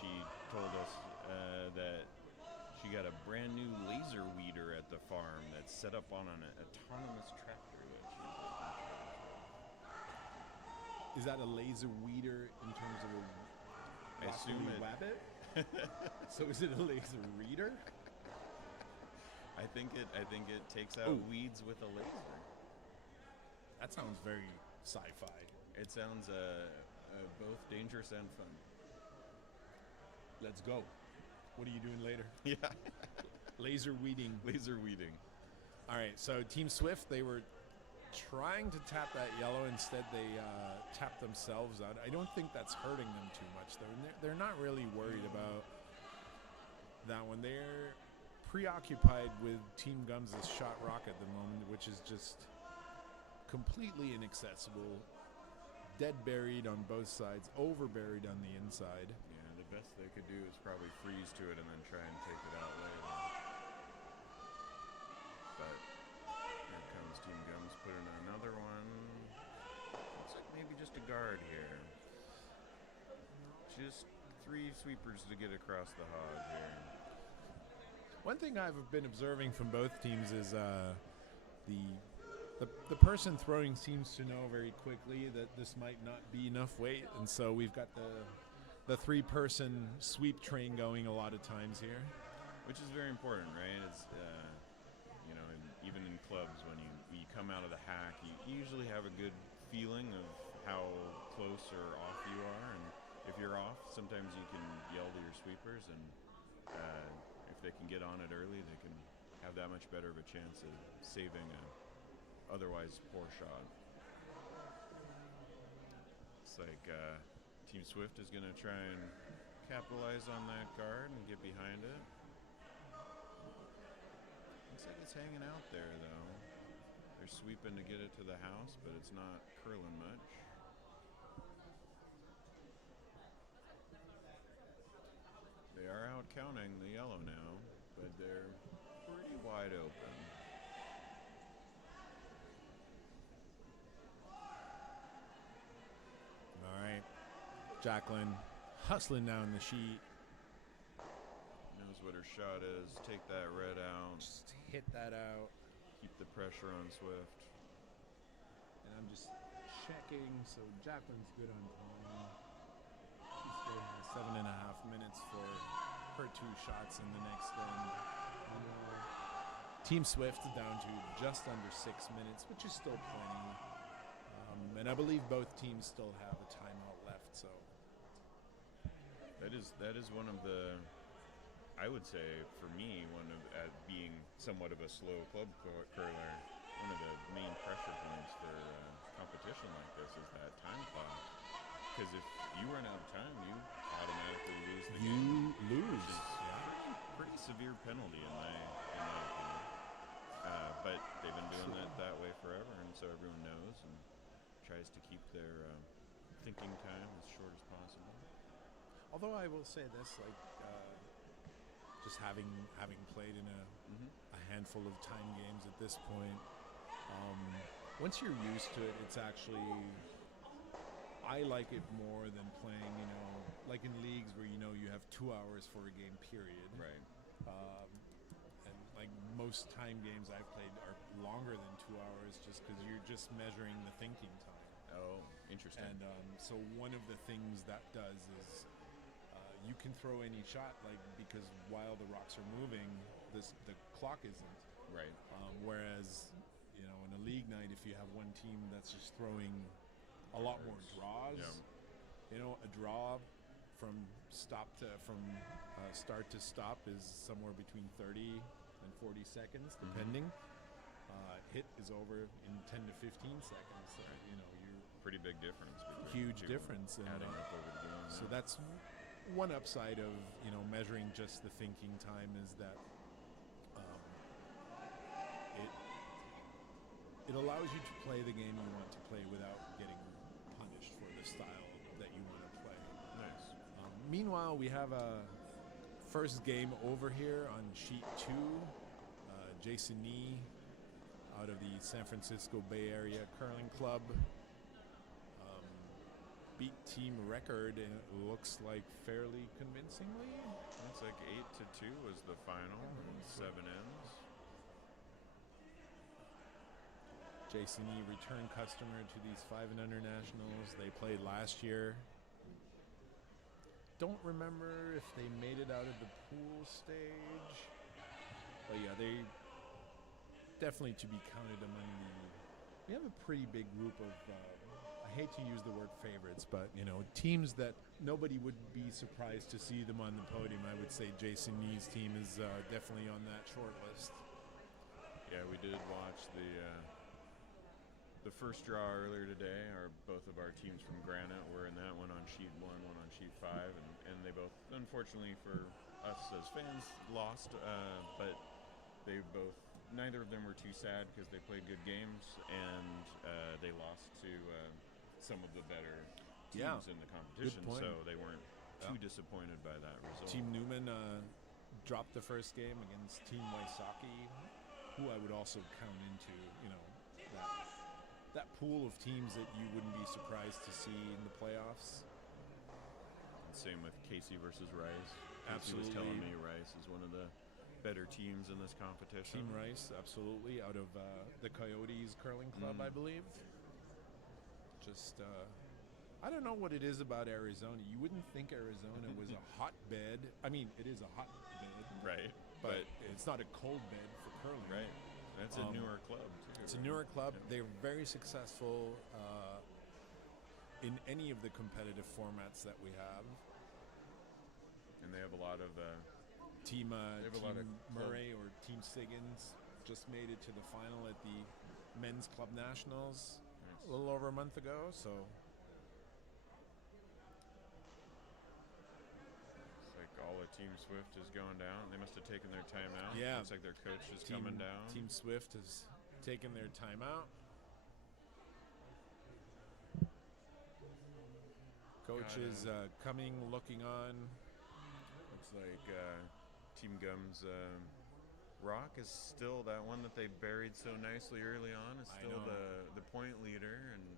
she told us that she got a brand new laser weeder at the farm that's set up on an autonomous tractor that she Is that a laser weeder in terms of a I assume rabbit? So is it a laser reader? I think it takes out weeds with a laser. That sounds very sci-fi. It sounds both dangerous and fun. Let's go. What are you doing later? Yeah. Laser weeding. Laser weeding. All right, so Team Swift, they were trying to tap that yellow. Instead, they tapped themselves out. I don't think that's hurting them too much. They're not really worried about that one. They're preoccupied with Team Gumz's shot rock at the moment, which is just completely inaccessible, dead buried on both sides, over buried on the inside. Yeah, the best they could do is probably freeze to it and then try and take it out later. But here comes Team Gumz, put in another one. Looks like maybe just a guard here. Just 3 sweepers to get across the hog here. One thing I've been observing from both teams is the person throwing seems to know very quickly that this might not be enough weight, and so we've got the 3-person sweep train going a lot of times here. Which is very important, right? It's even in clubs, when you come out of the hack, you usually have a good feeling of how close or off you are, and if you're off, sometimes you can yell to your sweepers, and if they can get on it early, they can have that much better of a chance of saving a otherwise poor shot. It's like Team Swift is going to try and capitalize on that guard and get behind it. Looks like it's hanging out there, though. They're sweeping to get it to the house, but it's not curling much. They are out counting the yellow now, but they're pretty wide open. All right. Jacqueline hustling down the sheet. Knows what her shot is. Take that red out. Just hit that out. Keep the pressure on Swift. And I'm just checking. So Jacqueline's good on time. She still has 7.5 minutes for her 2 shots in the next end. Team Swift down to just under 6 minutes, which is still plenty. And I believe both teams still have a timeout left. So that is one of the, I would say, for me, one of being somewhat of a slow club curler, one of the main pressure points for competition like this is that time clock. Because if you run out of time, you automatically lose the game. You lose. Which is pretty severe penalty in my opinion. But they've been doing that way forever, and so everyone knows and tries to keep their thinking time as short as possible. Although I will say this, like just having played in a handful of time games at this point, once you're used to it, it's actually, I like it more than playing, like in leagues where you have 2 hours for a game period. Right. And like most time games I've played are longer than 2 hours, just because you're just measuring the thinking time. Oh, interesting. And so one of the things that does is you can throw any shot, like, because while the rocks are moving, the clock isn't. Right. Whereas, in a league night, if you have one team that's just throwing a lot more draws, a draw from start to stop is somewhere between 30 and 40 seconds, depending. Hit is over in 10 to 15 seconds. So, you're pretty big difference. Huge difference. And, adding up over the game. So that's one upside of measuring just the thinking time, is that it allows you to play the game you want to play without getting Meanwhile, we have a first game over here on sheet 2. Jason Nee out of the San Francisco Bay Area Curling Club beat team record, and it looks like fairly convincingly. It's like 8-2 was the final, 7 ends. Jason Nee, return customer to these 5 and under nationals. They played last year. Don't remember if they made it out of the pool stage, but yeah, they definitely to be counted among the. We have a pretty big group of. I hate to use the word favorites, but teams that nobody would be surprised to see them on the podium. I would say Jason Nee's team is definitely on that short list. Yeah, we did watch the first draw earlier today. Both of our teams from Granite were in that one on sheet 1, one on sheet 5, and they both, unfortunately for us as fans, lost. But neither of them were too sad because they played good games, and they lost to some of the better teams in the competition, so they weren't too disappointed by that result. Team Newman dropped the first game against Team Wysocki, who I would also count into that pool of teams that you wouldn't be surprised to see in the playoffs. And same with Casey versus Rice. Absolutely. Casey was telling me Rice is one of the better teams in this competition. Team Rice, absolutely, out of the Coyotes Curling Club, I believe. Just, I don't know what it is about Arizona. You wouldn't think Arizona was a hotbed. I mean, it is a hotbed. Right. But it's not a cold bed for curling. Right. That's a newer club, too. It's a newer club. Yeah. They're very successful in any of the competitive formats that we have. And they have a lot of... Team Murray or Team Siggins just made it to the final at the Men's Club Nationals a little over a month ago, so... All of Team Swift is going down. They must have taken their timeout. Yeah. Looks like their coach is coming down. Team Swift has taken their timeout. Coach is coming, looking on. Looks like Team Gumz Rock is still that one that they buried so nicely early on. Is still the point leader, and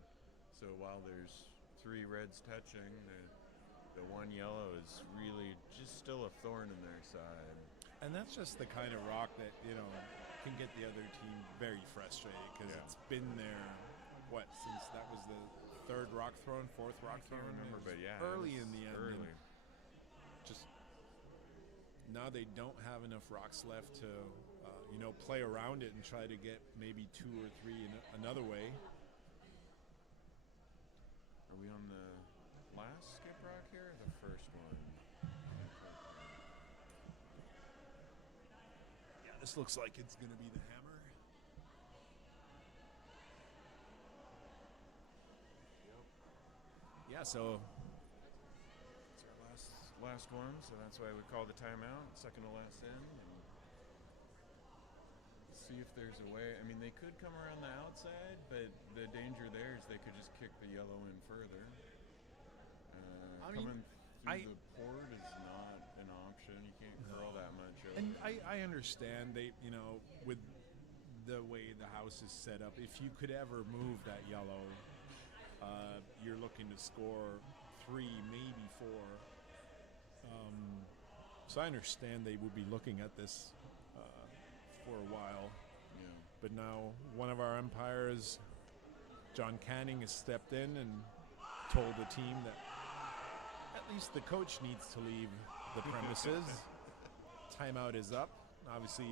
so while there's 3 reds touching, the one yellow is really just still a thorn in their side. And that's just the kind of rock that, can get the other team very frustrated because it's been there, since that was the 3rd rock thrown, 4th rock thrown? I can't remember, but early in the end. Early. Just now they don't have enough rocks left to, play around it and try to get maybe 2 or 3 in another way. Are we on the last skip rock here, or the first one? Yeah, this looks like it's going to be the hammer. Yep. Yeah, so it's our last one, so that's why we call the timeout, second to last in. And see if there's a way. I mean, they could come around the outside, but the danger there is they could just kick the yellow in further. Coming through the port is not an option. You can't curl that much over. And I understand they, with the way the house is set up, if you could ever move that yellow, you're looking to score 3, maybe 4. So I understand they would be looking at this for a while. Yeah. But now one of our umpires, John Canning, has stepped in and told the team that at least the coach needs to leave the premises. Timeout is up. Obviously,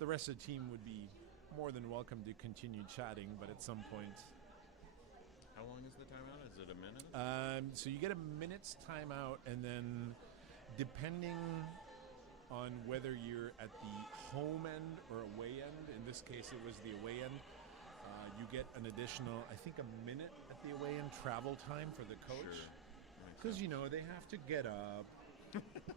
the rest of the team would be more than welcome to continue chatting, but at some point... How long is the timeout? Is it a minute? So you get a minute's timeout, and then depending on whether you're at the home end or away end, in this case it was the away end, you get an additional, I think, a minute at the away end travel time for the coach. Because, they have to get up.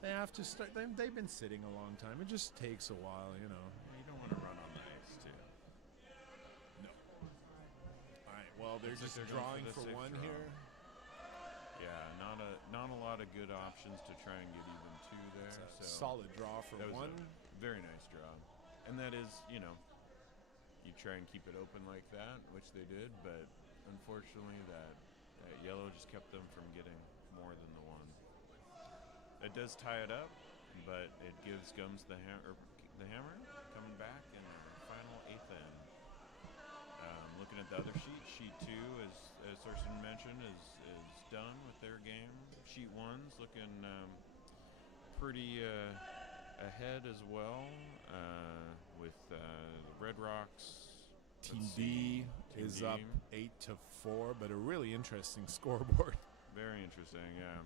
They have to start. They've been sitting a long time. It just takes a while, You don't want to run on the ice, too. No. All right, well, they're just drawing for one here. Yeah, not a lot of good options to try and get even two there. It's a So solid draw for that was one. a very nice draw, and that is, you try and keep it open like that, which they did, but unfortunately that yellow just kept them from getting more than the one. It does tie it up, but it gives Gumz the hammer coming back in the final eighth end. Looking at the other sheet, sheet two, as Thurston mentioned, is done with their game. Sheet one's looking pretty ahead as well, with the Red Rocks. Team D is up 8-4, but a really interesting scoreboard. Very interesting, yeah.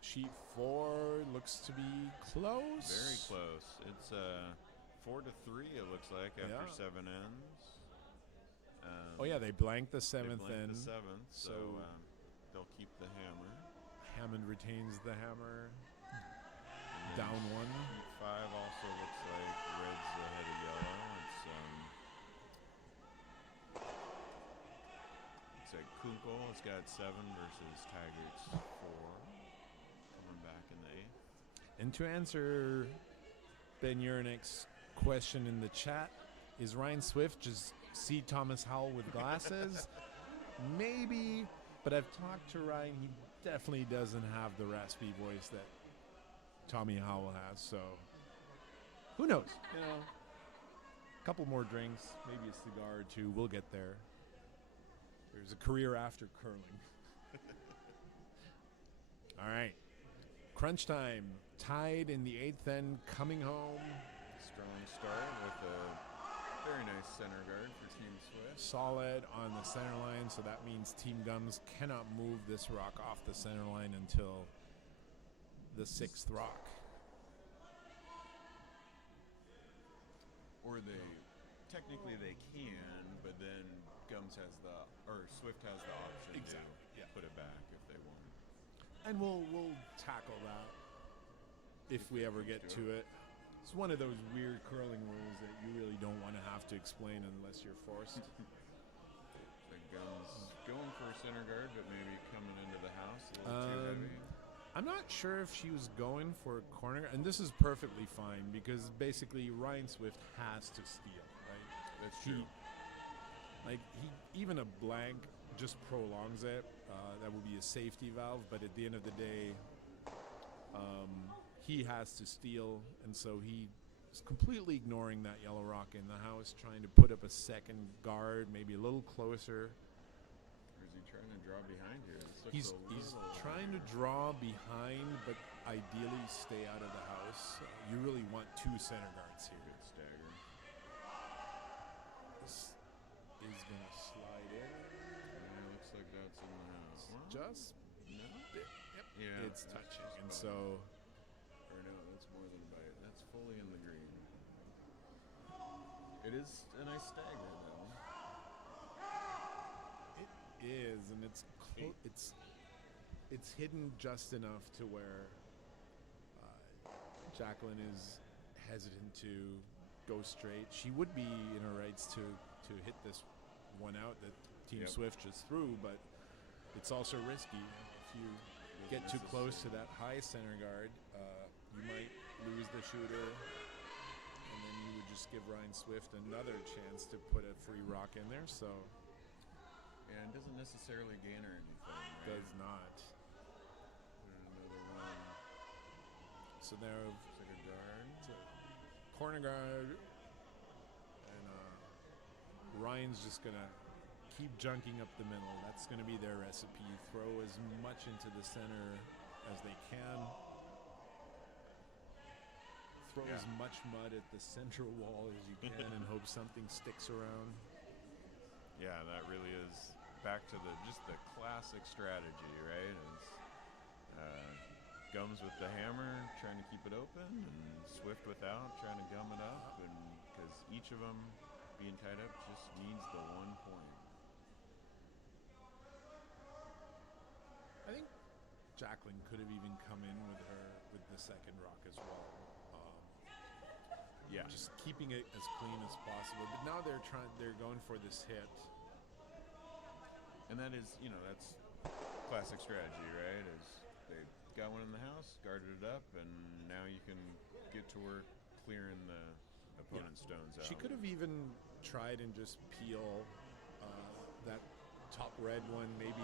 Sheet 4 looks to be close. Very close. It's 4-3. It looks like after 7 ends. Oh yeah, they blanked the seventh end. The seventh, so they'll keep the hammer. Hammond retains the hammer. Down one. Sheet 5 also looks like red's ahead of yellow. It's like Kunkel has got 7 versus Taggart's 4. Coming back in the 8th. And to answer Ben Urinik's question in the chat, is Ryan Swift just see Thomas Howell with glasses? Maybe, but I've talked to Ryan. He definitely doesn't have the raspy voice that Tommy Howell has, so who knows? A couple more drinks, maybe a cigar or two. We'll get there. There's a career after curling. All right. Crunch time. Tied in the 8th end, coming home. Strong start with a very nice center guard for Team Swift. Solid on the center line, so that means Team Gumz cannot move this rock off the center line until the 6th rock. Or technically they can, but then Swift has the option to put it back if they want. And we'll tackle that if we ever get to it. It's one of those weird curling rules that you really don't want to have to explain unless you're forced. The Gumz going for a center guard, but maybe coming into the house a little too heavy. I'm not sure if she was going for a corner, and this is perfectly fine because basically Ryan Swift has to steal, right? That's true. Even a blank just prolongs it. That would be a safety valve, but at the end of the day, he has to steal, and so he is completely ignoring that yellow rock in the house, trying to put up a second guard, maybe a little closer. Or is he trying to draw behind here? He's trying to draw behind, but ideally stay out of the house. You really want 2 center guards here. Good stagger. This is going to slide in. Yeah, looks like that's in the house. Just no? Yep. Yeah, it's touching, and fine. so. Or no, that's more than a bite. That's fully in the green. It is a nice stagger, though. It is, and it's hidden just enough to where Jacqueline is hesitant to go straight. She would be in her rights to hit this one out that Team Swift just threw, but it's also risky. If you get too close to that high center guard, you might lose the shooter, and then you would just give Ryan Swift another chance to put a free rock in there. So, and it doesn't necessarily gain her anything. Right? Does not. Another one. So there, it's like a guard. It's a corner guard, and Ryan's just gonna keep junking up the middle. That's gonna be their recipe. Throw as much into the center as they can. Throw as much mud at the central wall as you can and hope something sticks around. Yeah, that really is back to the classic strategy, right? It's Gumz with the hammer, trying to keep it open, and Swift without, trying to gum it up, and because each of them being tied up just needs the 1 point. I think Jacqueline could have even come in with the second rock as well. Just keeping it as clean as possible. But now they're going for this hit. And that is, that's classic strategy, right? Is they got one in the house, guarded it up, and now you can get to work clearing the opponent's stones out. She could have even tried and just peel that top red one, maybe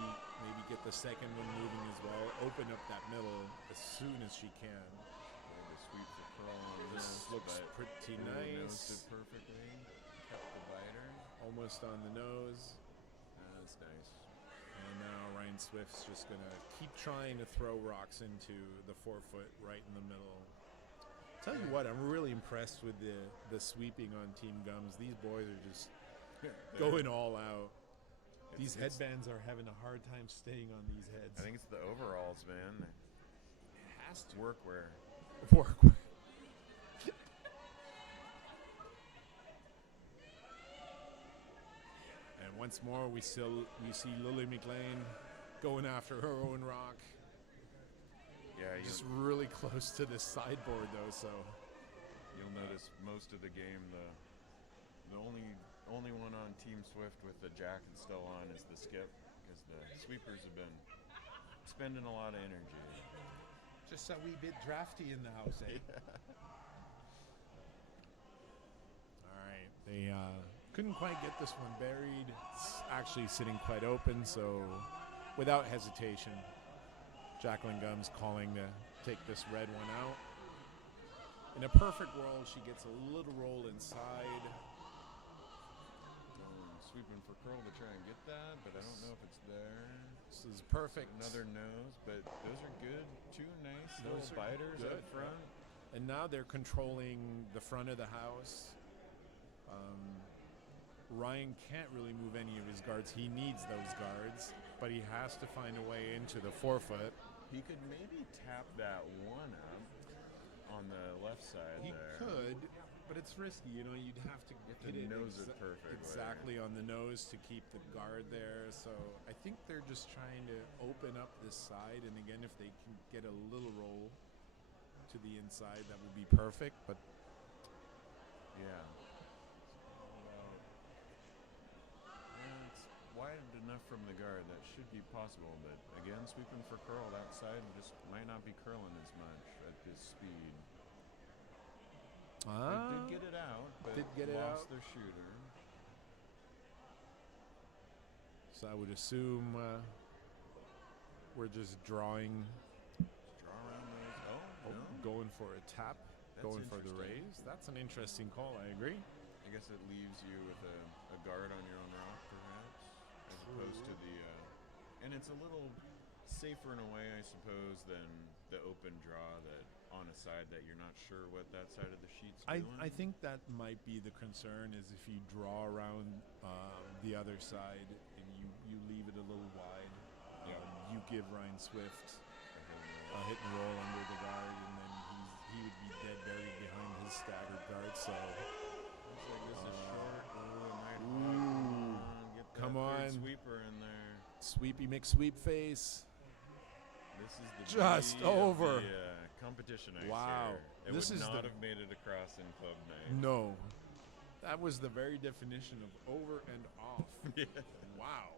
get the second one moving as well, open up that middle as soon as she can. The sweep for curl on This looks pretty nice. Nosed it perfectly. Kept the biter. Almost on the nose. That's nice. And now Ryan Swift's just going to keep trying to throw rocks into the forefoot right in the middle. Tell you what, I'm really impressed with the sweeping on Team Gumz. These boys are just going all out. These headbands are having a hard time staying on these heads. I think it's the overalls, man. It has to. Workwear. Workwear. And once more, we see Lily McLean going after her own rock. Yeah, just really close to the sideboard, though. So you'll notice most of the game, the only one on Team Swift with the jack and still on is the skip, because the sweepers have been spending a lot of energy. Just a wee bit drafty in the house, eh? Yeah. All right, they couldn't quite get this one buried. It's actually sitting quite open, so without hesitation, Jacqueline Gumz calling to take this red one out. In a perfect world, she gets a little roll inside. Sweeping for curl to try and get that, but I don't know if it's there. This is perfect. Another nose, but those are good. Two nice little biters up front. And now they're controlling the front of the house. Ryan can't really move any of his guards. He needs those guards, but he has to find a way into the forefoot. He could maybe tap that one up on the left side. He could, but it's risky. You know, you'd have to hit it nose it perfectly. Exactly on the nose to keep the guard there. So I think they're just trying to open up this side. And again, if they can get a little roll to the inside, that would be perfect. But yeah. It's wide enough from the guard. That should be possible. But again, sweeping for curl, that side just might not be curling as much at this speed. They did get it out, but lost their shooter. So I would assume we're just drawing. Draw around those. No. Going for a tap, going for the raise. That's an interesting call, I agree. I guess it leaves you with a guard on your own rock, perhaps, as opposed to the... and it's a little safer in a way, I suppose, than the open draw that on a side that you're not sure what that side of the sheet's doing. I think that might be the concern, is if you draw around the other side and you leave it a little wide, you give Ryan Swift a hit and roll under the guard, and then he would be dead buried behind his staggered guard. So looks like this is short. Come on. Sweeper in there. Sweepy McSweep face. This is the just over. Competition ice. Wow. Here. It would not have made it across in club night. No. That was the very definition of over and off. Yeah. Wow.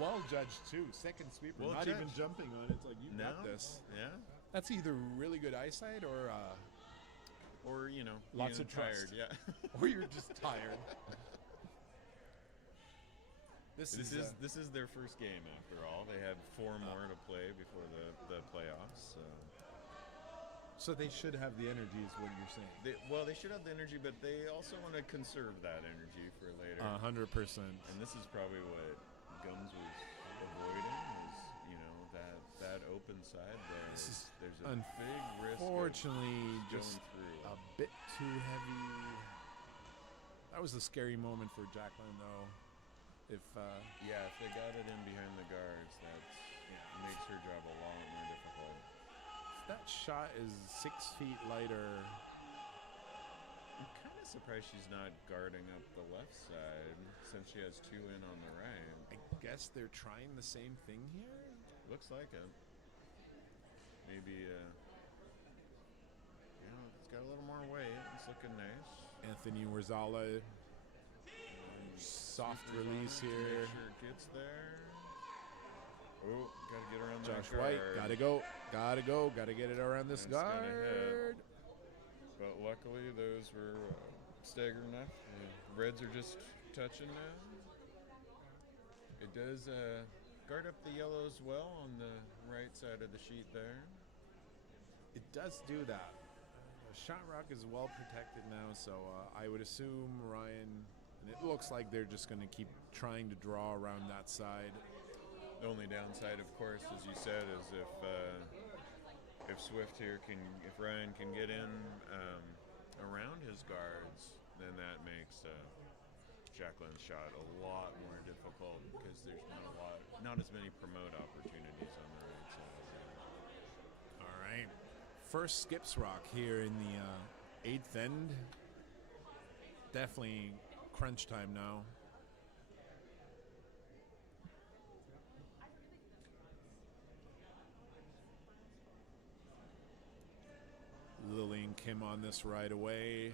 Well judged too. Second sweeper, well not judged. Even jumping on it. It's like, you got this. Yeah. That's either really good eyesight or you know, lots of tired. trust. Yeah. Or you're just tired. This is their first game after all. They had 4 more to play before the playoffs. So they should have the energy, is what you're saying. They should have the energy, but they also want to conserve that energy for later. 100%. And this is probably what Gumz was avoiding, is, you know, that open side there. There's a big risk. Unfortunately, just through. A bit too heavy. That was a scary moment for Jacqueline, though. If they got it in behind the guards, that makes her job a lot more difficult. That shot is 6 feet lighter. I'm kind of surprised she's not guarding up the left side, since she has 2 in on the right. I guess they're trying the same thing here? Looks like it. Maybe, it's got a little more weight. It's looking nice. Anthony Warzala. Soft release here. Make sure it gets there. Oh, gotta get around Josh that White, guard. gotta get it around this That's gonna guard. But luckily, those were stagger enough. The Reds are just touching now. It does guard up the yellow as well on the right side of the sheet there. It does do that. Shot Rock is well protected now, so I would assume Ryan, and it looks like they're just going to keep trying to draw around that side. The only downside, of course, as you said, is if Swift here if Ryan can get in around his guards, then that makes Jacqueline's shot a lot more difficult because there's not as many promote opportunities on the right side. All right. First skips rock here in the eighth end. Definitely crunch time now. Lily and Kim on this right away.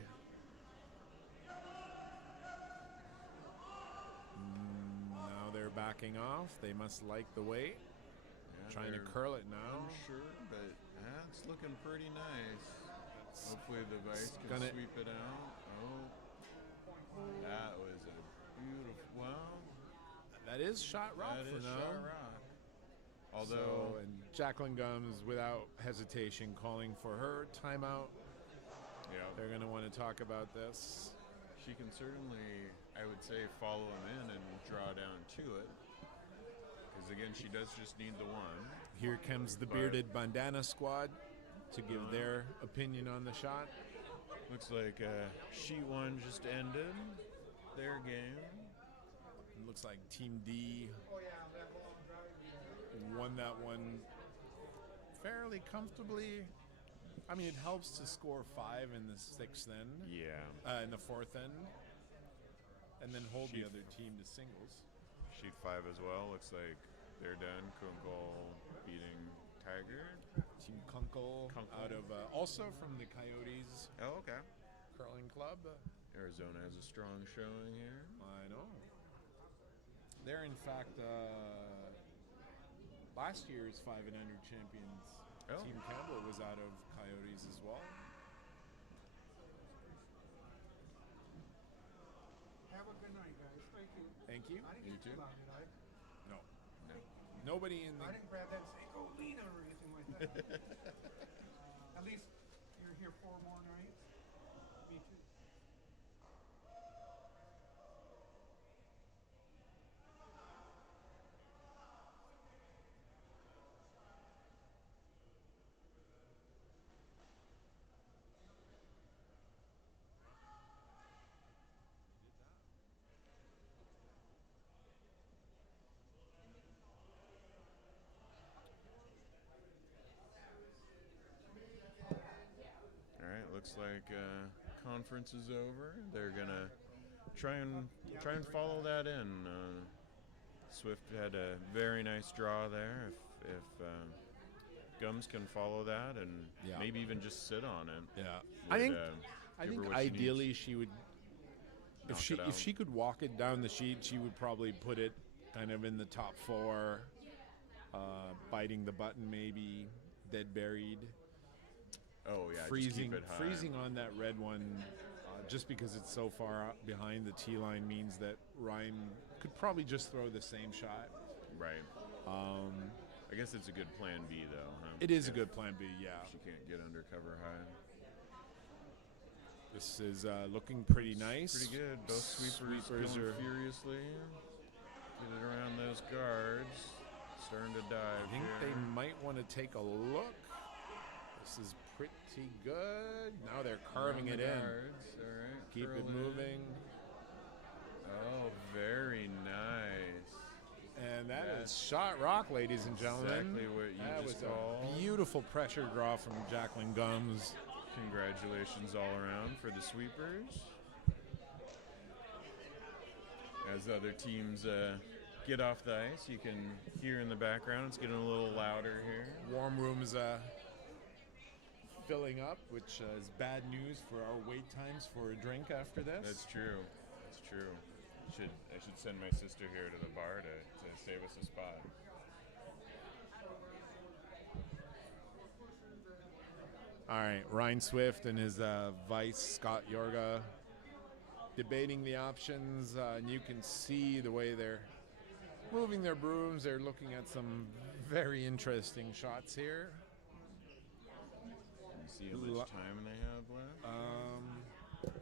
Now they're backing off. They must like the weight. Yeah, Trying to curl it now. Unsure, but that's looking pretty nice. Hopefully the Vice can sweep it out. Oh, that was a beautiful. Well, that is shot rock that for is now. shot rock. Although, and Jacqueline Gumz, without hesitation, calling for her timeout. yeah, They're going to want to talk about this. she can certainly, I would say, follow him in and draw down to it. Because again, she does just need the one. Here comes the bearded bandana squad to give their opinion on the shot. Looks like Sheet 1 just ended their game. It looks like Team D won that one fairly comfortably. I mean, it helps to score 5 in the sixth end. Yeah. In the fourth end. And then hold the other team to singles. Sheet 5 as well. Looks like they're done. Kunkel beating Tiger. Team Kunkel out of also from the Coyotes. Oh, okay. Curling club. Arizona has a strong showing here. I know. They're in fact last year's 5 and under champions. Oh. Team Campbell was out of Coyotes as well. Have a good night, guys. Thank you. Thank you. I didn't You get too too. loud, did I? No. No. Nobody in the. I didn't grab that and say, go Lena, or anything like that. At least you're here 4 more nights. Me too. All right. Looks like conference is over. They're gonna try and follow that in. Swift had a very nice draw there. If Gumz can follow that and maybe even just sit on it. Yeah. would, I give her think what she ideally needs. she would. Knock it If out. she could walk it down the sheet, she would probably put it kind of in the top 4, biting the button maybe, dead buried. Oh yeah, just freezing keep it high. freezing on that red one, just because it's so far out behind the tee line means that Ryan could probably just throw the same shot. Right. I guess it's a good plan B though, huh? It is a If good plan B, yeah. She can't get undercover high. This is looking pretty nice. Pretty good. Both sweepers are. going furiously. Get it around those guards. Starting to dive. I think here. they might want to take a look. This is pretty good. Now they're carving Around it the in. guards. All right. Keep it curl in. moving. Oh, very nice. And that is That's shot rock, ladies and gentlemen. exactly what you that just was called. a beautiful pressure draw from Jacqueline Gumz. Congratulations all around for the sweepers. As other teams get off the ice, you can hear in the background, it's getting a little louder here. Warm room's filling up, which is bad news for our wait times for a drink after this. That's true. That's true. I should send my sister here to the bar to save us a spot. All right, Ryan Swift and his vice, Scott Yorga, debating the options. And you can see the way they're moving their brooms. They're looking at some very interesting shots here. You see how much time they have left?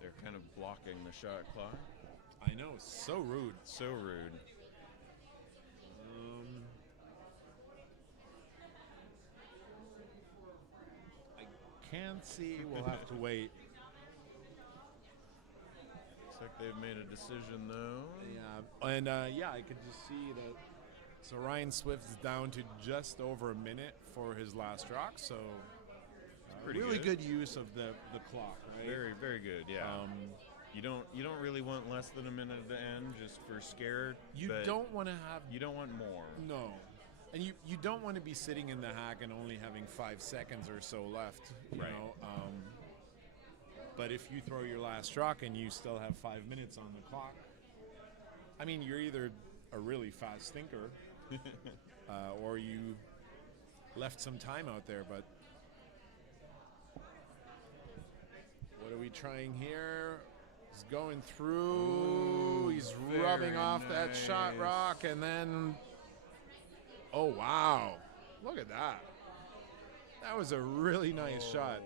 They're kind of blocking the shot clock. I know, so rude. So rude. I can't see. We'll have to wait. Looks like they've made a decision, though. Yeah, and I could just see that. So Ryan Swift's down to just over a minute for his last rock. So really good use of the clock, right? Very, very good. Yeah. You don't really want less than a minute at the end just for scared. You don't want to have. You don't want more. No. And you don't want to be sitting in the hack and only having 5 seconds or so left, you know. But if you throw your last rock and you still have 5 minutes on the clock, I mean, you're either a really fast thinker or you left some time out there. But what are we trying here? He's going through. He's rubbing off that shot rock, and then, oh wow, look at that. That was a really nice shot.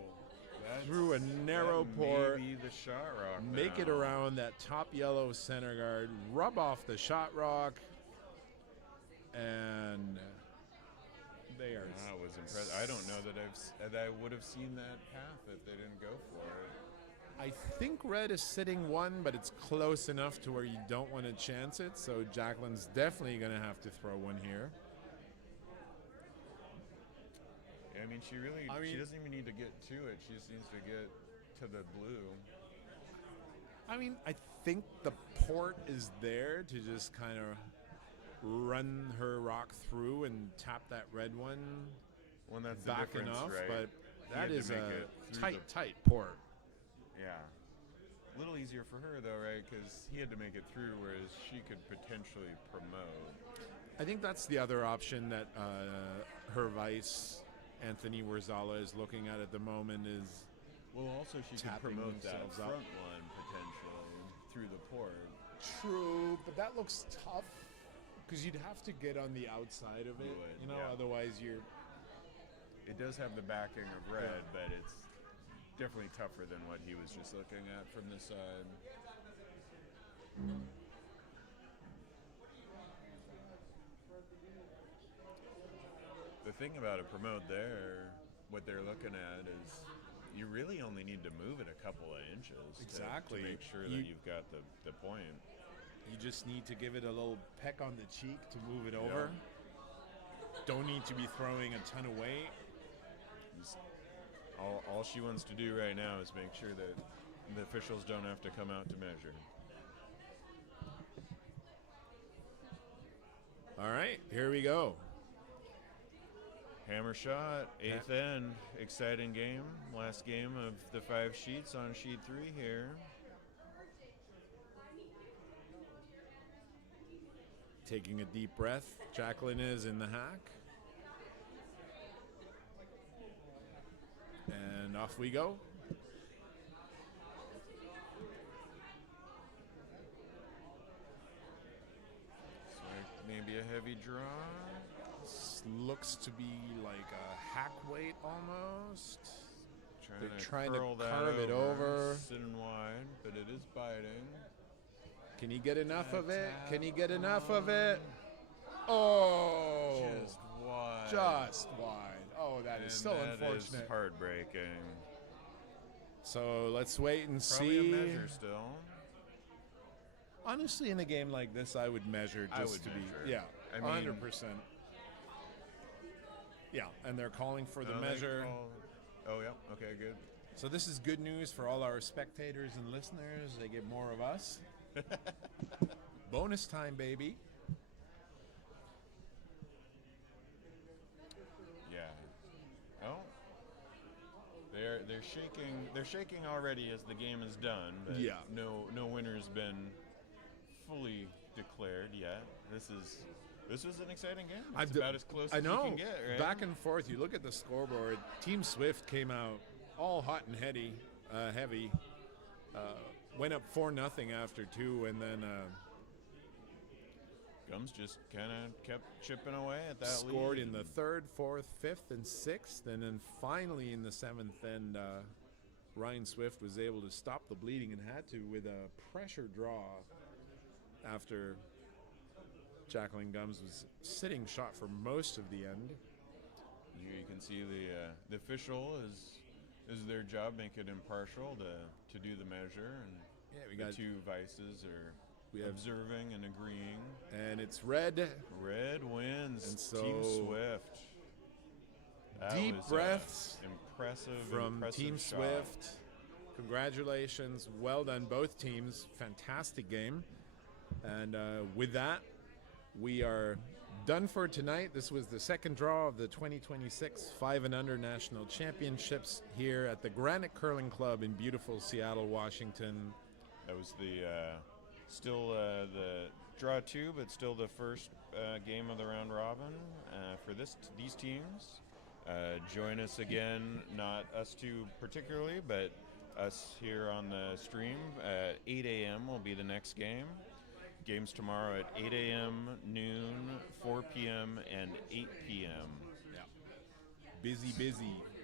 Through a narrow port, maybe the shot rock. Make it around that top yellow center guard, rub off the shot rock, and they are. That was impressive. I don't know that I would have seen that path if they didn't go for it. I think red is sitting one, but it's close enough to where you don't want to chance it. So Jacqueline's definitely going to have to throw one here. Yeah, I mean, she doesn't even need to get to it. She just needs to get to the blue. I mean, I think the port is there to just kind of run her rock through and tap that red one Well, that's back the difference, enough, right? but that is a tight the port. Yeah. A little easier for her, though, right? Because he had to make it through, whereas she could potentially promote. I think that's the other option that her vice, Anthony Warzala, is looking at the moment is. Well, also she could promote that front one potentially through the port. True, but that looks tough because you'd have to get on the outside of it. Otherwise you're. It does have the backing of red, but it's definitely tougher than what he was just looking at from the side. The thing about a promote there, what they're looking at is you really only need to move it a couple of inches to make sure that you've got the point. You just need to give it a little peck on the cheek to move it over. Don't need to be throwing a ton of weight. All she wants to do right now is make sure that the officials don't have to come out to measure. All right, here we go. Hammer shot, 8th end, exciting game. Last game of the 5 sheets on sheet 3 here. Taking a deep breath, Jacqueline is in the hack. And off we go. So maybe a heavy draw. This looks to be like a hack weight almost. They're trying to carve it over. Sitting wide, but it is biting. Can he get enough of it? Can he get enough of it? Oh! Just wide. Just wide. Oh, that is so unfortunate. That is heartbreaking. So let's wait and Probably see. a measure still. Honestly, in a game like this, I would measure just to be. Yeah, I mean, 100%. Yeah, and they're calling for the measure. Oh, yeah. Okay, good. So this is good news for all our spectators and listeners. They get more of us. Bonus time, baby. Yeah. Oh. They're shaking. They're shaking already as the game is done. But no winner's been fully declared yet. This is This was an exciting game. I'm It's d- about as close I as know. you can get, right? Back and forth. You look at the scoreboard. Team Swift came out all hot and heavy. Went up 4-0 after 2, and then Gumz just kind of kept chipping away at that scored lead. in the 3rd, 4th, 5th, and 6th, and then finally in the 7th. And Ryan Swift was able to stop the bleeding and had to with a pressure draw after Jacqueline Gumz was sitting shot for most of the end. You can see the official is their job, make it impartial to do the measure, and Yeah, we the got 2 vices are we have, observing and agreeing. and it's red. Red wins. And so Team Swift. That deep was, breaths impressive from Team shot. Swift. Congratulations. Well done, both teams. Fantastic game. And with that, we are done for tonight. This was the second draw of the 2026 5 and Under National Championships here at the Granite Curling Club in beautiful Seattle, Washington. That was the still the draw 2, but still the first game of the round robin for these teams. Join us again, not us two particularly, but us here on the stream. 8 a.m. will be the next game. Games tomorrow at 8 a.m., noon, 4 p.m., and 8 p.m. Yeah. Busy.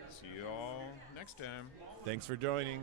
See you all next time. Thanks for joining.